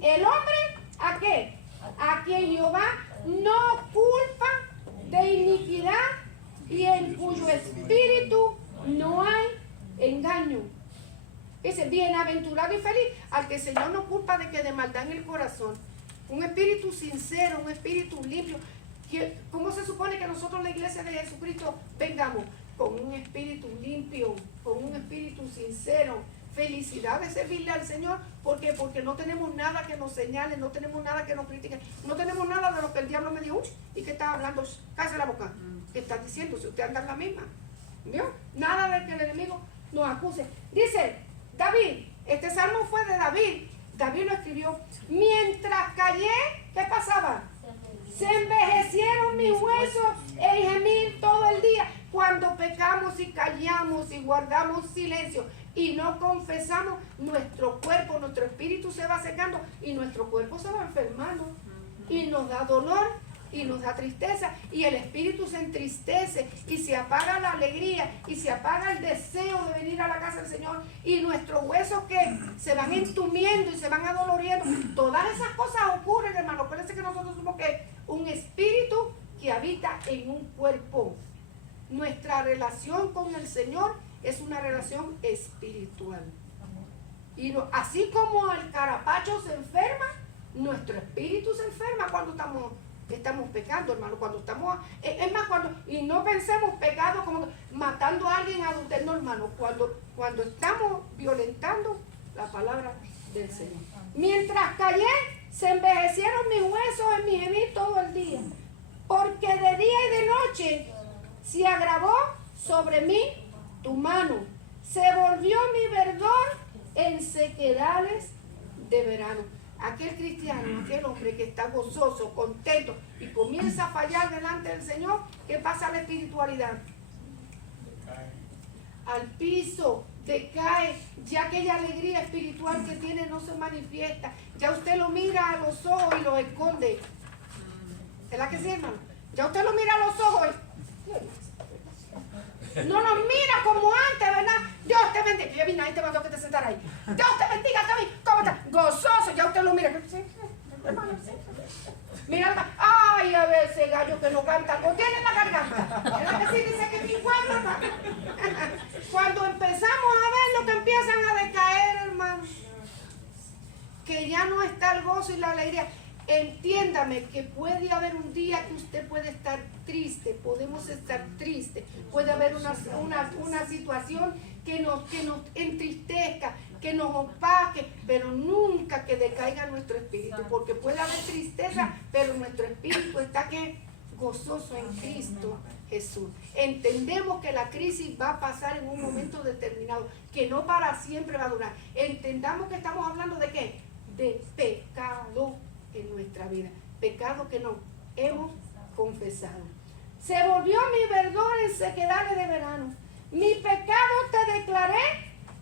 El hombre, ¿a qué? A quien Jehová no culpa de iniquidad y en cuyo espíritu no hay engaño. Dice, bienaventurado y feliz al que el Señor no culpa de que de maldad en el corazón. Un espíritu sincero, un espíritu limpio. ¿Cómo se supone que nosotros, la iglesia de Jesucristo, vengamos? Con un espíritu limpio, con un espíritu sincero. Felicidad de servirle al Señor. ¿Por qué? Porque no tenemos nada que nos señale, no tenemos nada que nos critique, no tenemos nada de lo que el diablo me dijo. ¿Y qué estás hablando? Cállese la boca. ¿Qué estás diciendo? Si usted anda en la misma. ¿Vio? Nada de que el enemigo nos acuse. Dice David, este salmo fue de David. David lo escribió. Mientras callé, ¿qué pasaba? Se envejecieron mis huesos en gemir todo el día. Cuando pecamos y callamos y guardamos silencio y no confesamos, nuestro cuerpo, nuestro espíritu se va secando y nuestro cuerpo se va enfermando y nos da dolor y nos da tristeza y el espíritu se entristece y se apaga la alegría y se apaga el deseo de venir a la casa del Señor y nuestros huesos que se van entumiendo y se van adoloriendo. Todas esas cosas ocurren, hermano. Parece que nosotros somos que un espíritu que habita en un cuerpo. Nuestra relación con el Señor es una relación espiritual. Y así como el carapacho se enferma, nuestro espíritu se enferma cuando estamos pecando, hermano. Cuando estamos, es más, y no pensemos pecado como matando a alguien, adulterando, hermano. Cuando estamos violentando la palabra del Señor. Mientras callé, se envejecieron mis huesos en mi gemir todo el día. Porque de día y de noche se agravó sobre mí tu mano. Se volvió mi verdor en sequedales de verano. Aquel cristiano, aquel hombre que está gozoso, contento y comienza a fallar delante del Señor, ¿qué pasa a la espiritualidad? Al piso, decae, ya aquella alegría espiritual que tiene no se manifiesta. Ya usted lo mira a los ojos y lo esconde. ¿Verdad que sí, hermano? Ya usted lo mira a los ojos y no nos mira como antes, ¿verdad? Dios te bendiga. Yo vine ahí, te mandó que te sentara ahí. Dios te bendiga, ¿cómo estás? Gozoso, ya usted lo mira. Mira, ay, a ver ese gallo que no canta, o tiene en la garganta. ¿Verdad que sí? Dice que mi cuerpo, hermano. Cuando empezamos a ver lo que empiezan a decaer, hermano, que ya no está el gozo y la alegría. Entiéndame que puede haber un día que usted puede estar triste, podemos estar tristes, puede haber una situación que nos entristezca, que nos opaque, pero nunca que decaiga nuestro espíritu, porque puede haber tristeza, pero nuestro espíritu está que gozoso en Cristo Jesús. Entendemos que la crisis va a pasar en un momento determinado, que no para siempre va a durar. Entendamos que estamos hablando de ¿qué? De pecado en nuestra vida, pecado que no hemos confesado. Se volvió mi verdor en sequedades de verano. Mi pecado te declaré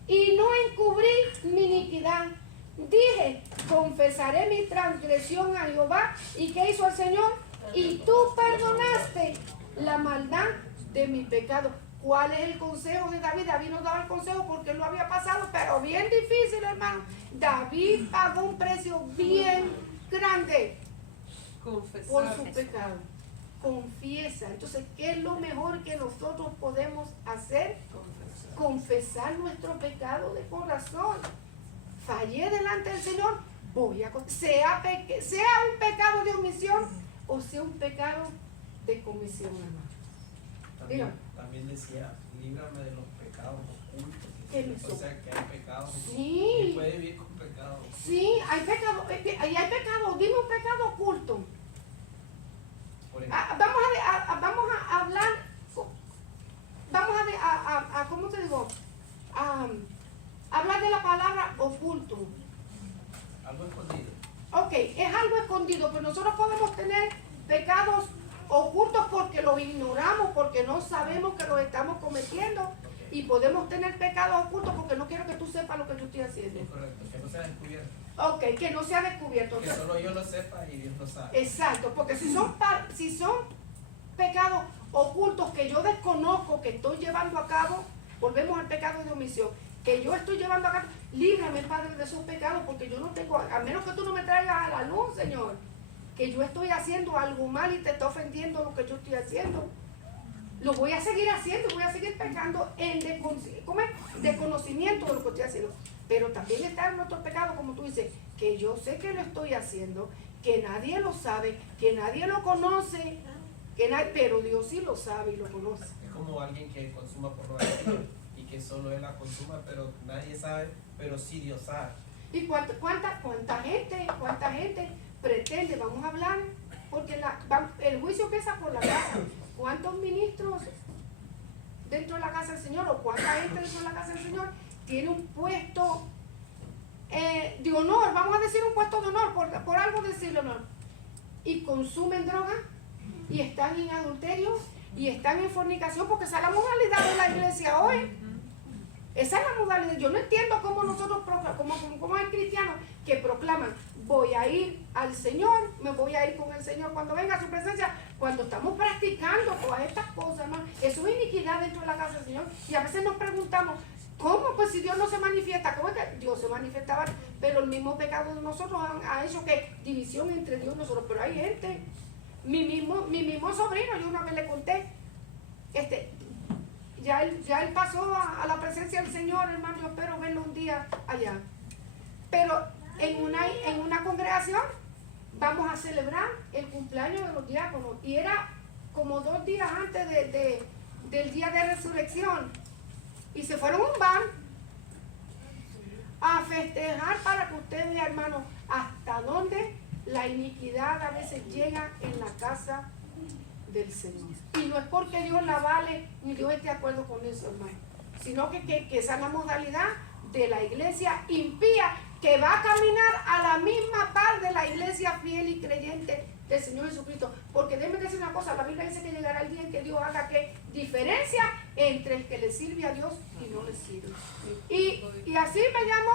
y no encubrí mi iniquidad. Dije, confesaré mi transgresión a Jehová. ¿Y qué hizo el Señor? Y tú perdonaste la maldad de mi pecado. ¿Cuál es el consejo de David? David nos daba el consejo porque él lo había pasado, pero bien difícil, hermano. David pagó un precio bien grande por su pecado. Confiesa. Entonces, ¿qué es lo mejor que nosotros podemos hacer? Confesar nuestro pecado de corazón. Fallé delante del Señor, voy a sea un pecado de omisión o sea un pecado de comisión, hermano. También, Dígame. también decía, líbrame de los pecados ocultos. ¿Qué es eso? O sea que hay pecados. Sí. Y puede vivir con pecados. Sí, hay pecado, y hay pecado, dime un pecado oculto. Por ejemplo, Vamos a hablar, ¿cómo te digo? Hablar de la palabra oculto. algo escondido. Ok, es algo escondido, pero nosotros podemos tener pecados ocultos porque los ignoramos, porque no sabemos que los estamos cometiendo, y podemos tener pecados ocultos porque no quiero que tú sepas lo que yo estoy haciendo. Es correcto, que no sea descubierto. Ok, que no sea descubierto. Que solo yo lo sepa y Dios lo sabe. Exacto, porque si son pecados ocultos que yo desconozco que estoy llevando a cabo, volvemos al pecado de omisión, que yo estoy llevando a cabo, líbrame, Padre, de esos pecados, porque yo no tengo, a menos que tú no me traigas a la luz, Señor, que yo estoy haciendo algo mal y te está ofendiendo lo que yo estoy haciendo. Lo voy a seguir haciendo, voy a seguir pecando en desconocimiento de lo que estoy haciendo. Pero también está en nuestro pecado, como tú dices, que yo sé que lo estoy haciendo, que nadie lo sabe, que nadie lo conoce, pero Dios sí lo sabe y lo conoce. Es como alguien que consuma pornografía y que solo él la consuma, pero nadie sabe, pero sí Dios sabe. ¿Y cuánta gente pretende? Vamos a hablar, porque el juicio empieza por la casa. ¿Cuántos ministros dentro de la casa del Señor, o cuánta gente dentro de la casa del Señor tiene un puesto de honor? Vamos a decir un puesto de honor, por algo decirle honor, y consumen droga, y están en adulterio, y están en fornicación, porque esa es la modalidad de la iglesia hoy. Esa es la modalidad. Yo no entiendo cómo nosotros, como hay cristianos que proclaman, voy a ir al Señor, me voy a ir con el Señor cuando venga a su presencia, cuando estamos practicando todas estas cosas, ¿no? Eso es iniquidad dentro de la casa del Señor. Y a veces nos preguntamos, ¿cómo? Pues si Dios no se manifiesta, ¿cómo es que Dios se manifestaba? Pero el mismo pecado de nosotros ha hecho que división entre Dios y nosotros. Pero hay gente, mi mismo sobrino, yo una vez le conté, ya él pasó a la presencia del Señor, hermano, yo espero verlo un día allá. Pero en una congregación vamos a celebrar el cumpleaños de los diáconos, y era como 2 días antes del día de resurrección, y se fueron a un bar a festejar, para que usted vea, hermano, hasta dónde la iniquidad a veces llega en la casa del Señor. Y no es porque Dios la vale ni Dios esté de acuerdo con eso, hermano, sino que esa es la modalidad de la iglesia impía, que va a caminar a la misma par de la iglesia fiel y creyente del Señor Jesucristo. Porque déjeme decir una cosa, la Biblia dice que llegará el día en que Dios haga ¿qué? Diferencia entre el que le sirve a Dios y no le sirve. Y así me llamó,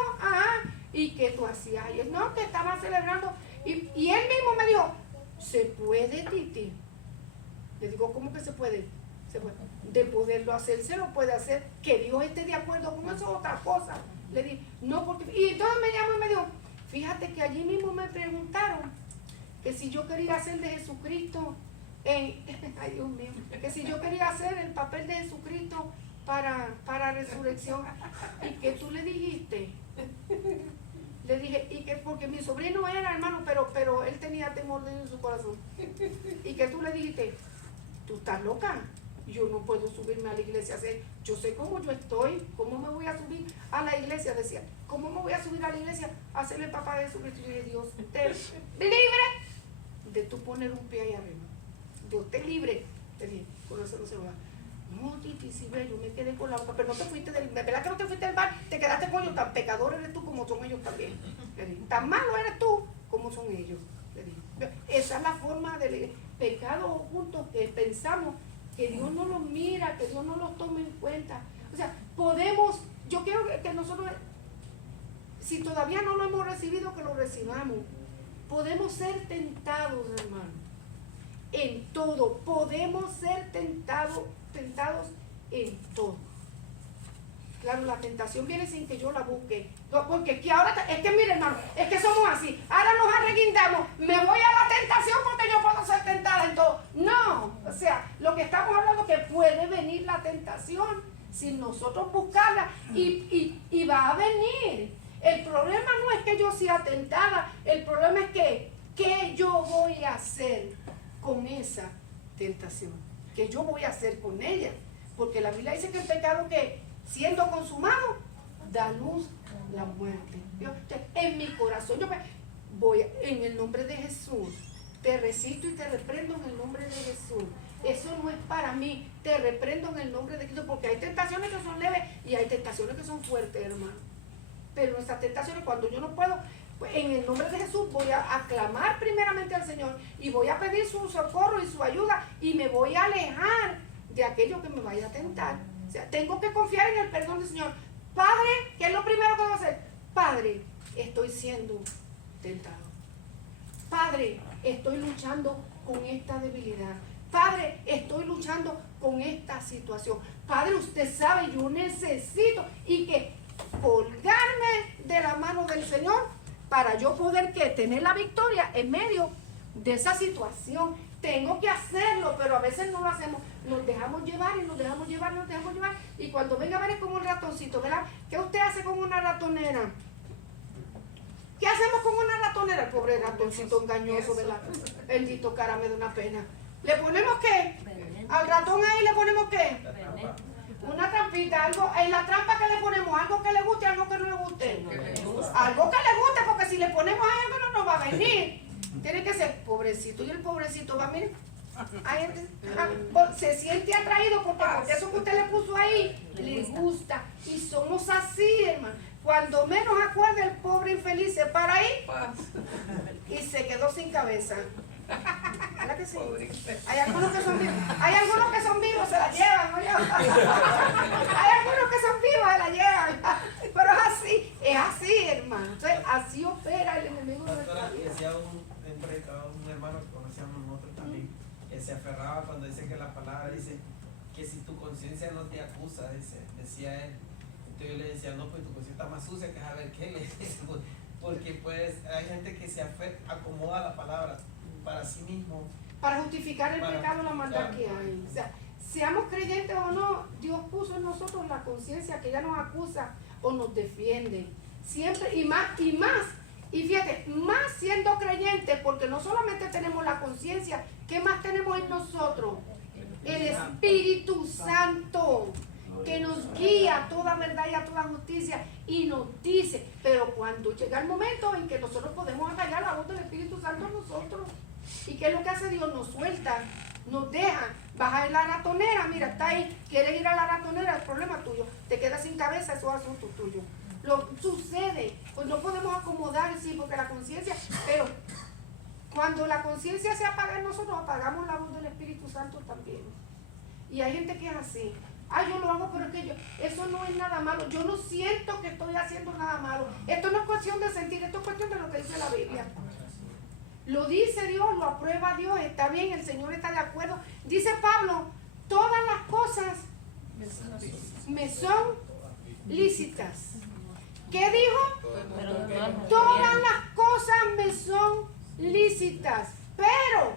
¿y qué tú hacías? Y él, no, que estaban celebrando. Y él mismo me dijo, ¿se puede, Titi? Le digo, ¿cómo que se puede? Se puede. De poderlo hacer, se lo puede hacer. Que Dios esté de acuerdo con eso es otra cosa. Le dije, no, porque... Y entonces me llamó y me dijo, fíjate que allí mismo me preguntaron que si yo quería hacer de Jesucristo, ay Dios mío, que si yo quería hacer el papel de Jesucristo para resurrección. ¿Y qué tú le dijiste? Le dije, y que porque mi sobrino era, hermano, pero él tenía temor de Dios en su corazón. ¿Y que tú le dijiste? ¿Tú estás loca? Yo no puedo subirme a la iglesia a hacer, yo sé cómo yo estoy, ¿cómo me voy a subir a la iglesia? Decía, ¿cómo me voy a subir a la iglesia a hacer el papá de Jesucristo? Y yo dije, Dios te libre de tú poner un pie ahí arriba. Dios te libre. Le dije, con eso no se va. No, Titi, sí, ve, yo me quedé con la boca, pero no te fuiste de verdad que no te fuiste del bar, te quedaste con ellos, tan pecador eres tú como son ellos también. Le dije, tan malo eres tú como son ellos. Le dije, esa es la forma del pecado oculto que pensamos que Dios no los mira, que Dios no los toma en cuenta. O sea, yo quiero que nosotros, si todavía no lo hemos recibido, que lo recibamos. Podemos ser tentados, hermano, en todo. Podemos ser tentados en todo. Claro, la tentación viene sin que yo la busque. No, porque es que ahora, es que mire, hermano, es que somos así. Ahora nos arreguindamos, me voy a la tentación porque yo puedo ser tentada en todo. No, o sea, lo que estamos hablando es que puede venir la tentación sin nosotros buscarla y va a venir. El problema no es que yo sea tentada, el problema es que ¿qué yo voy a hacer con esa tentación? ¿qué yo voy a hacer con ella? Porque la Biblia dice que el pecado que siendo consumado da luz la muerte. En mi corazón yo voy en el nombre de Jesús, te recito y te reprendo en el nombre de Jesús. Eso no es para mí, te reprendo en el nombre de Cristo, porque hay tentaciones que son leves y hay tentaciones que son fuertes, hermano. Pero nuestras tentaciones, cuando yo no puedo, pues en el nombre de Jesús voy a aclamar primeramente al Señor y voy a pedir su socorro y su ayuda y me voy a alejar de aquello que me vaya a tentar. O sea, tengo que confiar en el perdón del Señor. Padre, ¿qué es lo primero que debo hacer? Padre, estoy siendo tentado. Padre, estoy luchando con esta debilidad. Padre, estoy luchando con esta situación. Padre, usted sabe, yo necesito y que colgarme de la mano del Señor para yo poder tener la victoria en medio de esa situación. Tengo que hacerlo, pero a veces no lo hacemos. Nos dejamos llevar y nos dejamos llevar y nos dejamos llevar. Y cuando venga a ver es como un ratoncito, ¿verdad? ¿Qué usted hace con una ratonera? ¿Qué hacemos con una ratonera? El pobre ratoncito engañoso, ¿verdad? Bendito cara, me da una pena. ¿Le ponemos qué? Al ratón ahí le ponemos qué? Una trampita, algo, en la trampa que le ponemos, algo que le guste, algo que no le guste. Algo que le guste, porque si le ponemos ahí algo no nos va a venir. Tiene que ser pobrecito, y el pobrecito va a mirar. Se siente atraído porque eso que usted le puso ahí le gusta. Y somos así, hermano. Cuando menos acuerda el pobre infeliz se para ahí y se quedó sin cabeza. ¿Verdad que sí? Hay algunos que son vivos. Hay algunos que son vivos, se la llevan, ¿no? Hay algunos que son vivos, se la llevan. Pero es así, hermano. Entonces, así opera el enemigo de nuestra vida. Decía un hermano que conocíamos nosotros también, que se aferraba cuando dice que la palabra dice que si tu conciencia no te acusa, decía él. Entonces yo le decía, no, pues tu conciencia está más sucia que saber qué le dice. Porque pues hay gente que se acomoda la palabra para sí mismo. Para justificar el pecado y la maldad que hay. O sea, seamos creyentes o no, Dios puso en nosotros la conciencia que ya nos acusa o nos defiende. Siempre y más y más. Y fíjate, más siendo creyentes, porque no solamente tenemos la conciencia, ¿qué más tenemos en nosotros? El Espíritu Santo, que nos guía a toda verdad y a toda justicia y nos dice, pero cuando llega el momento en que nosotros podemos acallar la voz del Espíritu Santo a nosotros, ¿y qué es lo que hace Dios? Nos suelta, nos deja, baja en la ratonera, mira, está ahí, quieres ir a la ratonera, el problema es tuyo, te quedas sin cabeza, eso es asunto tuyo. Lo sucede, pues no podemos acomodar, sí, porque la conciencia, pero cuando la conciencia se apaga en nosotros, apagamos la voz del Espíritu Santo también. Y hay gente que es así. Yo lo hago, pero es que eso no es nada malo. Yo no siento que estoy haciendo nada malo. Esto no es cuestión de sentir, esto es cuestión de lo que dice la Biblia. Lo dice Dios, lo aprueba Dios, está bien, el Señor está de acuerdo. Dice Pablo, todas las cosas me son lícitas. ¿Qué dijo? Todas las cosas me son lícitas, pero,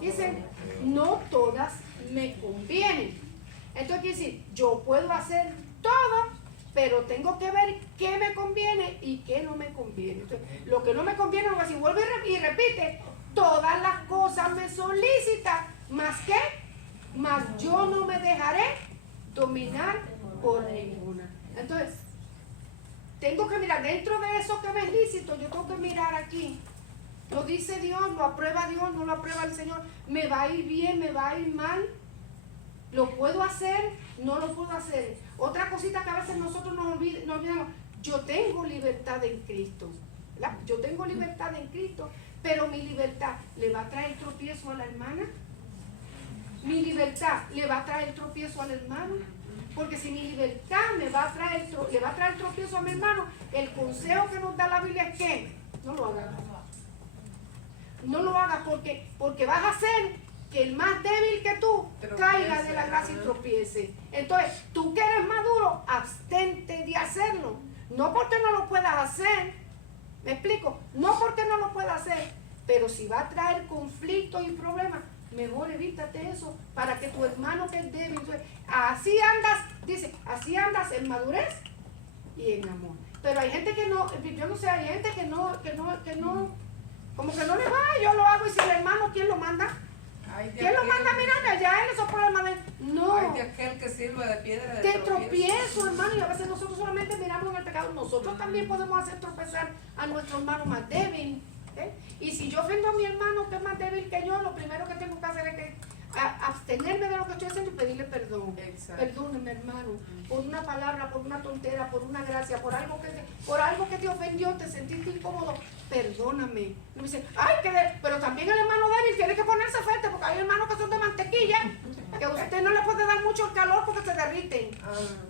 dicen, no todas me convienen. Entonces quiere decir, yo puedo hacer todo, pero tengo que ver qué me conviene y qué no me conviene. Entonces, lo que no me conviene, si vuelve y repite, todas las cosas me son lícitas, ¿más qué? Más yo no me dejaré dominar por ninguna. Entonces, tengo que mirar dentro de eso que me es lícito, yo tengo que mirar aquí. Lo dice Dios, lo aprueba Dios, no lo aprueba el Señor. ¿Me va a ir bien, me va a ir mal? ¿Lo puedo hacer? No lo puedo hacer. Otra cosita que a veces nosotros nos olvidamos, yo tengo libertad en Cristo, ¿verdad? Yo tengo libertad en Cristo, pero mi libertad ¿le va a traer tropiezo a la hermana? ¿Mi libertad le va a traer tropiezo al hermano? Porque si mi libertad le va a traer tropiezo a mi hermano, el consejo que nos da la Biblia es que no lo hagas. No lo hagas porque vas a hacer que el más débil que tú caiga de la gracia y tropiece. Entonces, tú que eres maduro, abstente de hacerlo. No porque no lo puedas hacer, ¿me explico? No porque no lo puedas hacer, pero si va a traer conflictos y problemas, mejor evítate eso para que tu hermano que es débil, así andas, dice, así andas en madurez y en amor. Pero hay gente que no, yo no sé, hay gente que no, como que no le va, yo lo hago y si el hermano, ¿quién lo manda? Ay, de ¿Quién lo aquel- manda a mirarme? Allá él, esos problemas de... No. Ay, de aquel que sirve de piedra de De tropiezo, hermano, y a veces nosotros solamente miramos en el pecado. Nosotros también podemos hacer tropezar a nuestro hermano más débil. Y si yo ofendo a mi hermano que es más débil que yo, lo primero que tengo que hacer es que abstenerme de lo que estoy haciendo y pedirle perdón. Exacto. Perdóneme, hermano, por una palabra, por una tontera, por una gracia, por algo que te ofendió, te sentiste incómodo. Perdóname. No me dice, ay, pero también el hermano débil tiene que ponerse fuerte porque hay hermanos que son de mantequilla, que a usted no le puede dar mucho el calor porque se derriten.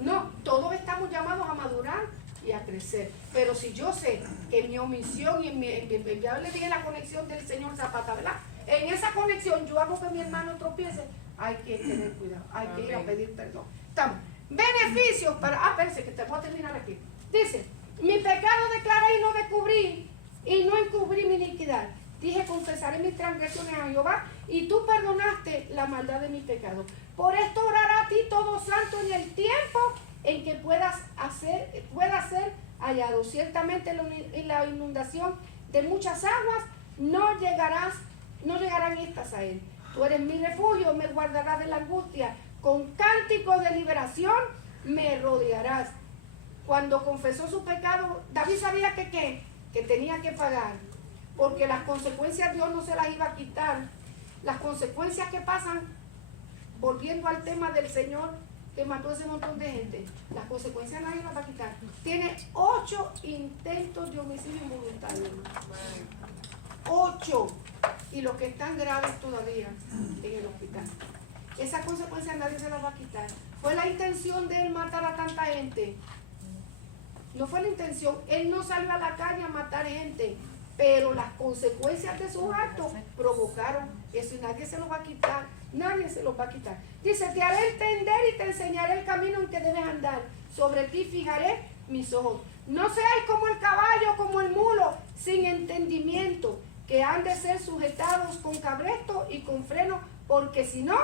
No, todos estamos llamados a madurar y a crecer. Pero si yo sé que mi omisión y ya le dije la conexión del Señor Zapata, ¿verdad? En esa conexión yo hago que mi hermano tropiece, hay que tener cuidado, hay que ir a pedir perdón. Estamos. Beneficios para... espérense que te voy a terminar aquí. Dice, mi pecado declaré y no descubrí, y no encubrí mi iniquidad. Dije, confesaré mis transgresiones a Jehová, y tú perdonaste la maldad de mi pecado. Por esto orará a ti todo santo en el tiempo en que pueda ser hallado. Ciertamente en la inundación de muchas aguas no llegarán estas a él. Tú eres mi refugio, me guardarás de la angustia. Con cánticos de liberación me rodearás. Cuando confesó su pecado, David sabía que tenía que pagar, porque las consecuencias Dios no se las iba a quitar. Las consecuencias que pasan, volviendo al tema del Señor que mató a ese montón de gente, las consecuencias nadie las va a quitar. Tiene 8 intentos de homicidio involuntario, hermano. 8, y los que están graves todavía en el hospital. Esas consecuencias nadie se las va a quitar. Fue la intención de él matar a tanta gente. No fue la intención. Él no salió a la calle a matar gente, pero las consecuencias de sus actos provocaron eso y nadie se lo va a quitar. Nadie se lo va a quitar. Dice, te haré entender y te enseñaré el camino en que debes andar. Sobre ti fijaré mis ojos. No seáis como el caballo, como el mulo, sin entendimiento, que han de ser sujetados con cabresto y con freno, porque si no,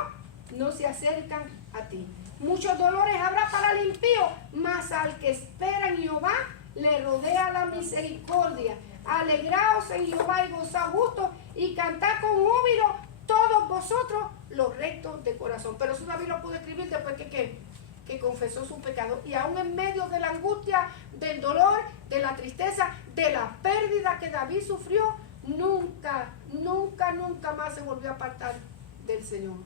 no se acercan a ti. Muchos dolores habrá para el impío, mas al que espera en Jehová le rodea la misericordia. Alegraos en Jehová y gozad justo y cantad con júbilo todos vosotros los rectos de corazón. Pero eso David lo pudo escribir después que confesó su pecado. Y aún en medio de la angustia, del dolor, de la tristeza, de la pérdida que David sufrió, nunca más se volvió a apartar del Señor.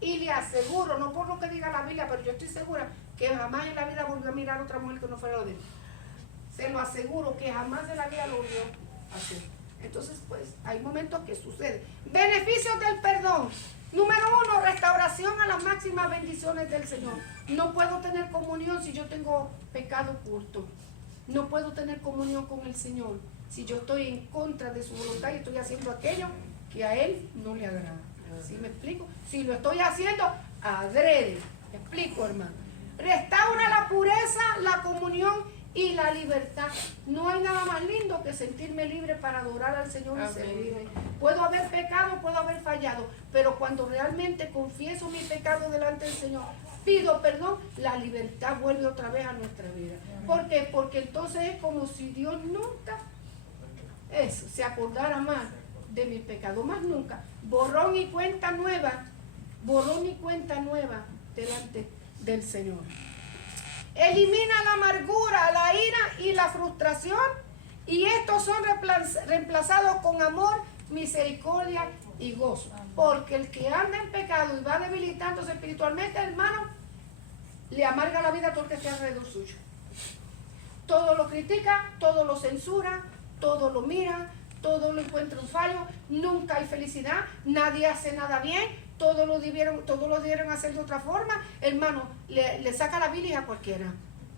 Y le aseguro, no por lo que diga la Biblia, pero yo estoy segura que jamás en la vida volvió a mirar a otra mujer que no fuera la de él. Se lo aseguro que jamás en la vida lo volvió a hacer. Entonces, pues, hay momentos que sucede. Beneficios del perdón. Número 1, restauración a las máximas bendiciones del Señor. No puedo tener comunión si yo tengo pecado oculto. No puedo tener comunión con el Señor si yo estoy en contra de su voluntad y estoy haciendo aquello que a Él no le agrada. ¿Sí me explico? Si lo estoy haciendo adrede. ¿Me explico, hermano? Restaura la pureza, la comunión y la libertad. No hay nada más lindo que sentirme libre para adorar al Señor y servirle. Puedo haber pecado, puedo haber fallado, pero cuando realmente confieso mi pecado delante del Señor, pido perdón, la libertad vuelve otra vez a nuestra vida. ¿Por qué? Porque entonces es como si Dios nunca se acordara más de mi pecado, más nunca. Borrón y cuenta nueva delante del Señor. Elimina la amargura, la ira y la frustración, y estos son reemplazados con amor, misericordia y gozo. Porque el que anda en pecado y va debilitándose espiritualmente, hermano, le amarga la vida a todo el que esté alrededor suyo. Todo lo critica, todo lo censura, todo lo mira, todo lo encuentra un fallo, nunca hay felicidad, nadie hace nada bien. Todos lo debieron hacer de otra forma. Hermano, le saca la bilis a cualquiera.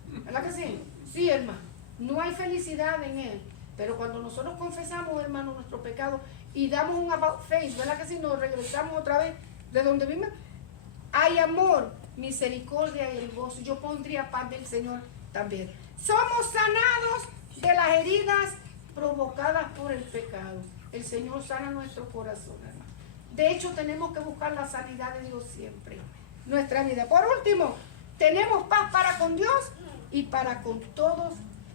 ¿Verdad que sí? Sí, hermano. No hay felicidad en él. Pero cuando nosotros confesamos, hermano, nuestro pecado y damos un about face, ¿verdad que sí? Nos regresamos otra vez de donde vimos. Hay amor, misericordia y el gozo. Yo pondría paz del Señor también. Somos sanados de las heridas provocadas por el pecado. El Señor sana nuestro corazón, hermano. De hecho, tenemos que buscar la sanidad de Dios siempre, nuestra vida. Por último, tenemos paz para con Dios y para con todos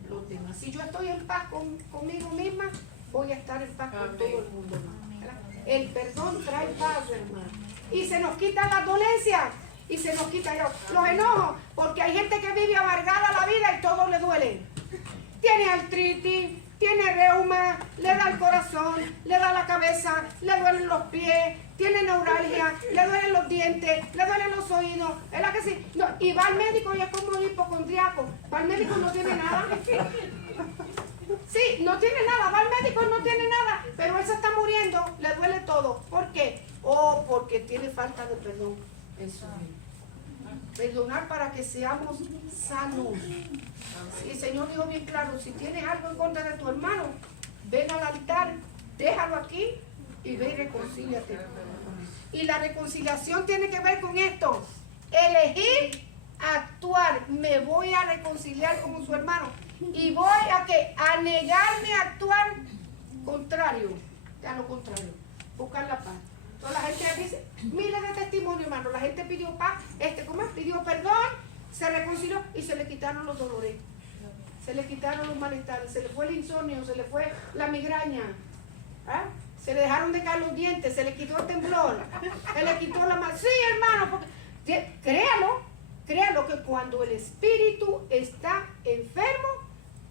los demás. Si yo estoy en paz conmigo misma, voy a estar en paz con todo el mundo. ¿Verdad? El perdón trae paz, hermano. Y se nos quitan las dolencias. Y se nos quitan los enojos. Porque hay gente que vive amargada la vida y todo le duele. Tiene artritis, tiene reuma, le da el corazón, le da la cabeza, le duelen los pies, tiene neuralgia, le duelen los dientes, le duelen los oídos. ¿Verdad que sí? No, y va al médico y es como un hipocondriaco. Va al médico y no tiene nada. Sí, no tiene nada. Va al médico y no tiene nada. Pero él se está muriendo, le duele todo. ¿Por qué? Oh, porque tiene falta de perdón en su vida. Perdonar para que seamos sanos. Sí, el Señor dijo bien claro, si tienes algo en contra de tu hermano, ven al altar, déjalo aquí y ve y reconcíliate. Y la reconciliación tiene que ver con esto, elegir actuar. Me voy a reconciliar con su hermano y voy a negarme a actuar contrario, a lo contrario, buscar la paz. Toda la gente dice, miles de testimonios, hermano. La gente pidió paz, ¿cómo es? Pidió perdón, se reconcilió y se le quitaron los dolores. Se le quitaron los malestares, se le fue el insomnio, se le fue la migraña. ¿Ah? Se le dejaron de caer los dientes, se le quitó el temblor, se le quitó la mal. Sí, hermano, porque créalo que cuando el espíritu está enfermo,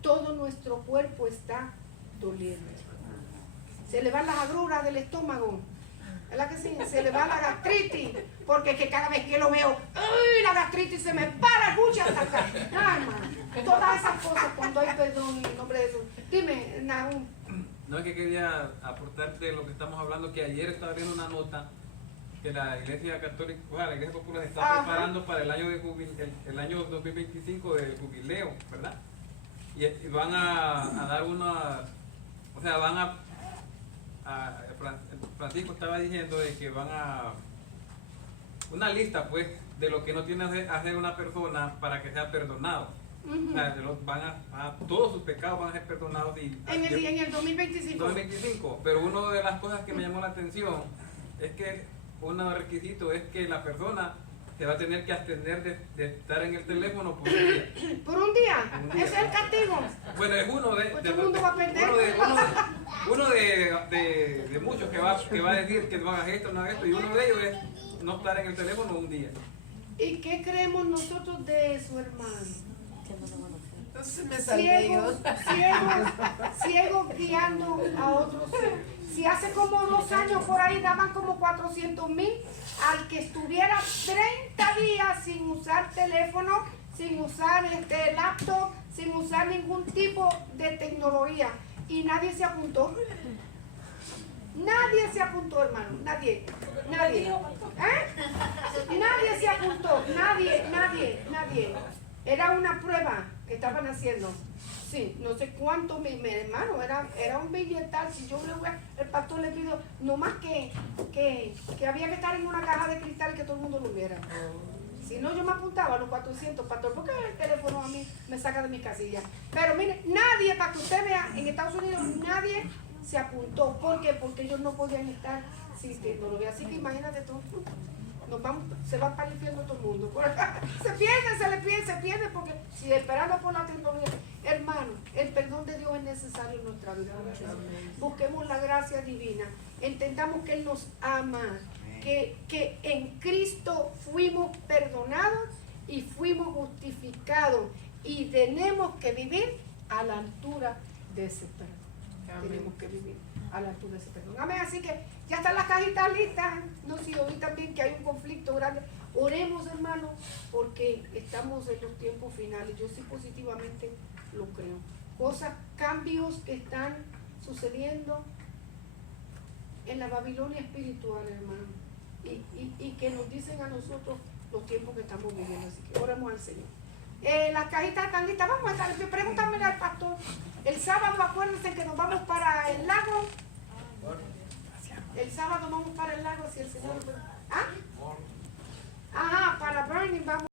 todo nuestro cuerpo está doliendo. Se le van las agruras del estómago. ¿Verdad que sí? Se le va la gastritis, porque es que cada vez que lo veo, ¡ay! La gastritis se me para, escucha hasta acá. Ay, hermano, todas esas cosas cuando hay perdón en nombre de Jesús. Dime, Nahum. No, es que quería aportarte lo que estamos hablando, que ayer estaba viendo una nota que la Iglesia Católica, la Iglesia Popular está preparando para el año el año 2025 de jubileo, ¿verdad? Y van a dar una, o sea, van a Francisco estaba diciendo de que van a una lista, pues, de lo que no tiene que hacer una persona para que sea perdonado. O sea, todos sus pecados van a ser perdonados en el 2025. Pero una de las cosas que me llamó la atención es que uno requisito es que la persona se va a tener que abstener de estar en el teléfono por un día. ¿Por un día? ¿Ese es el castigo? Bueno, es uno de todo el mundo va a perder. Uno de muchos que va a decir que no hagas esto, no hagas esto, y uno de ellos es no estar en el teléfono un día. ¿Y qué creemos nosotros de eso, hermano? Entonces me salvé ciegos guiando a otros. Si hace como 2 años por ahí daban como 400,000 al que estuviera 30 días sin usar teléfono, sin usar laptop, sin usar ningún tipo de tecnología. Y nadie se apuntó. Nadie se apuntó, hermano. Nadie. Nadie se apuntó. Nadie. Era una prueba que estaban haciendo. Sí, no sé cuánto, mi hermano, era un billetal. Si yo el pastor le pidió, no más que había que estar en una caja de cristal que todo el mundo lo viera. Si no, yo me apuntaba a los 400, pastor, porque el teléfono a mí me saca de mi casilla. Pero mire, nadie, para que usted vea, en Estados Unidos nadie se apuntó. ¿Por qué? Porque ellos no podían estar sin tecnología. Así que imagínate tú, se va para el infierno todo el mundo. Se pierde, porque si esperando por la tecnología, hermano, el perdón de Dios es necesario en nuestra vida. Busquemos la gracia divina, entendamos que Él nos ama, que en Cristo fuimos perdonados y fuimos justificados y tenemos que vivir a la altura de ese perdón. Tenemos que vivir a la altura de ese perdón. Amén. Así que ya están las cajitas listas. No sé, hoy también que hay un conflicto grande. Oremos, hermanos, porque estamos en los tiempos finales. Yo sí positivamente lo creo. Cambios que están sucediendo en la Babilonia espiritual, hermano. Y que nos dicen a nosotros los tiempos que estamos viviendo. Así que oremos al Señor. Las cajitas están listas. Vamos a estar. Pregúntame al pastor. El sábado, acuérdense que nos vamos para el lago. El sábado vamos para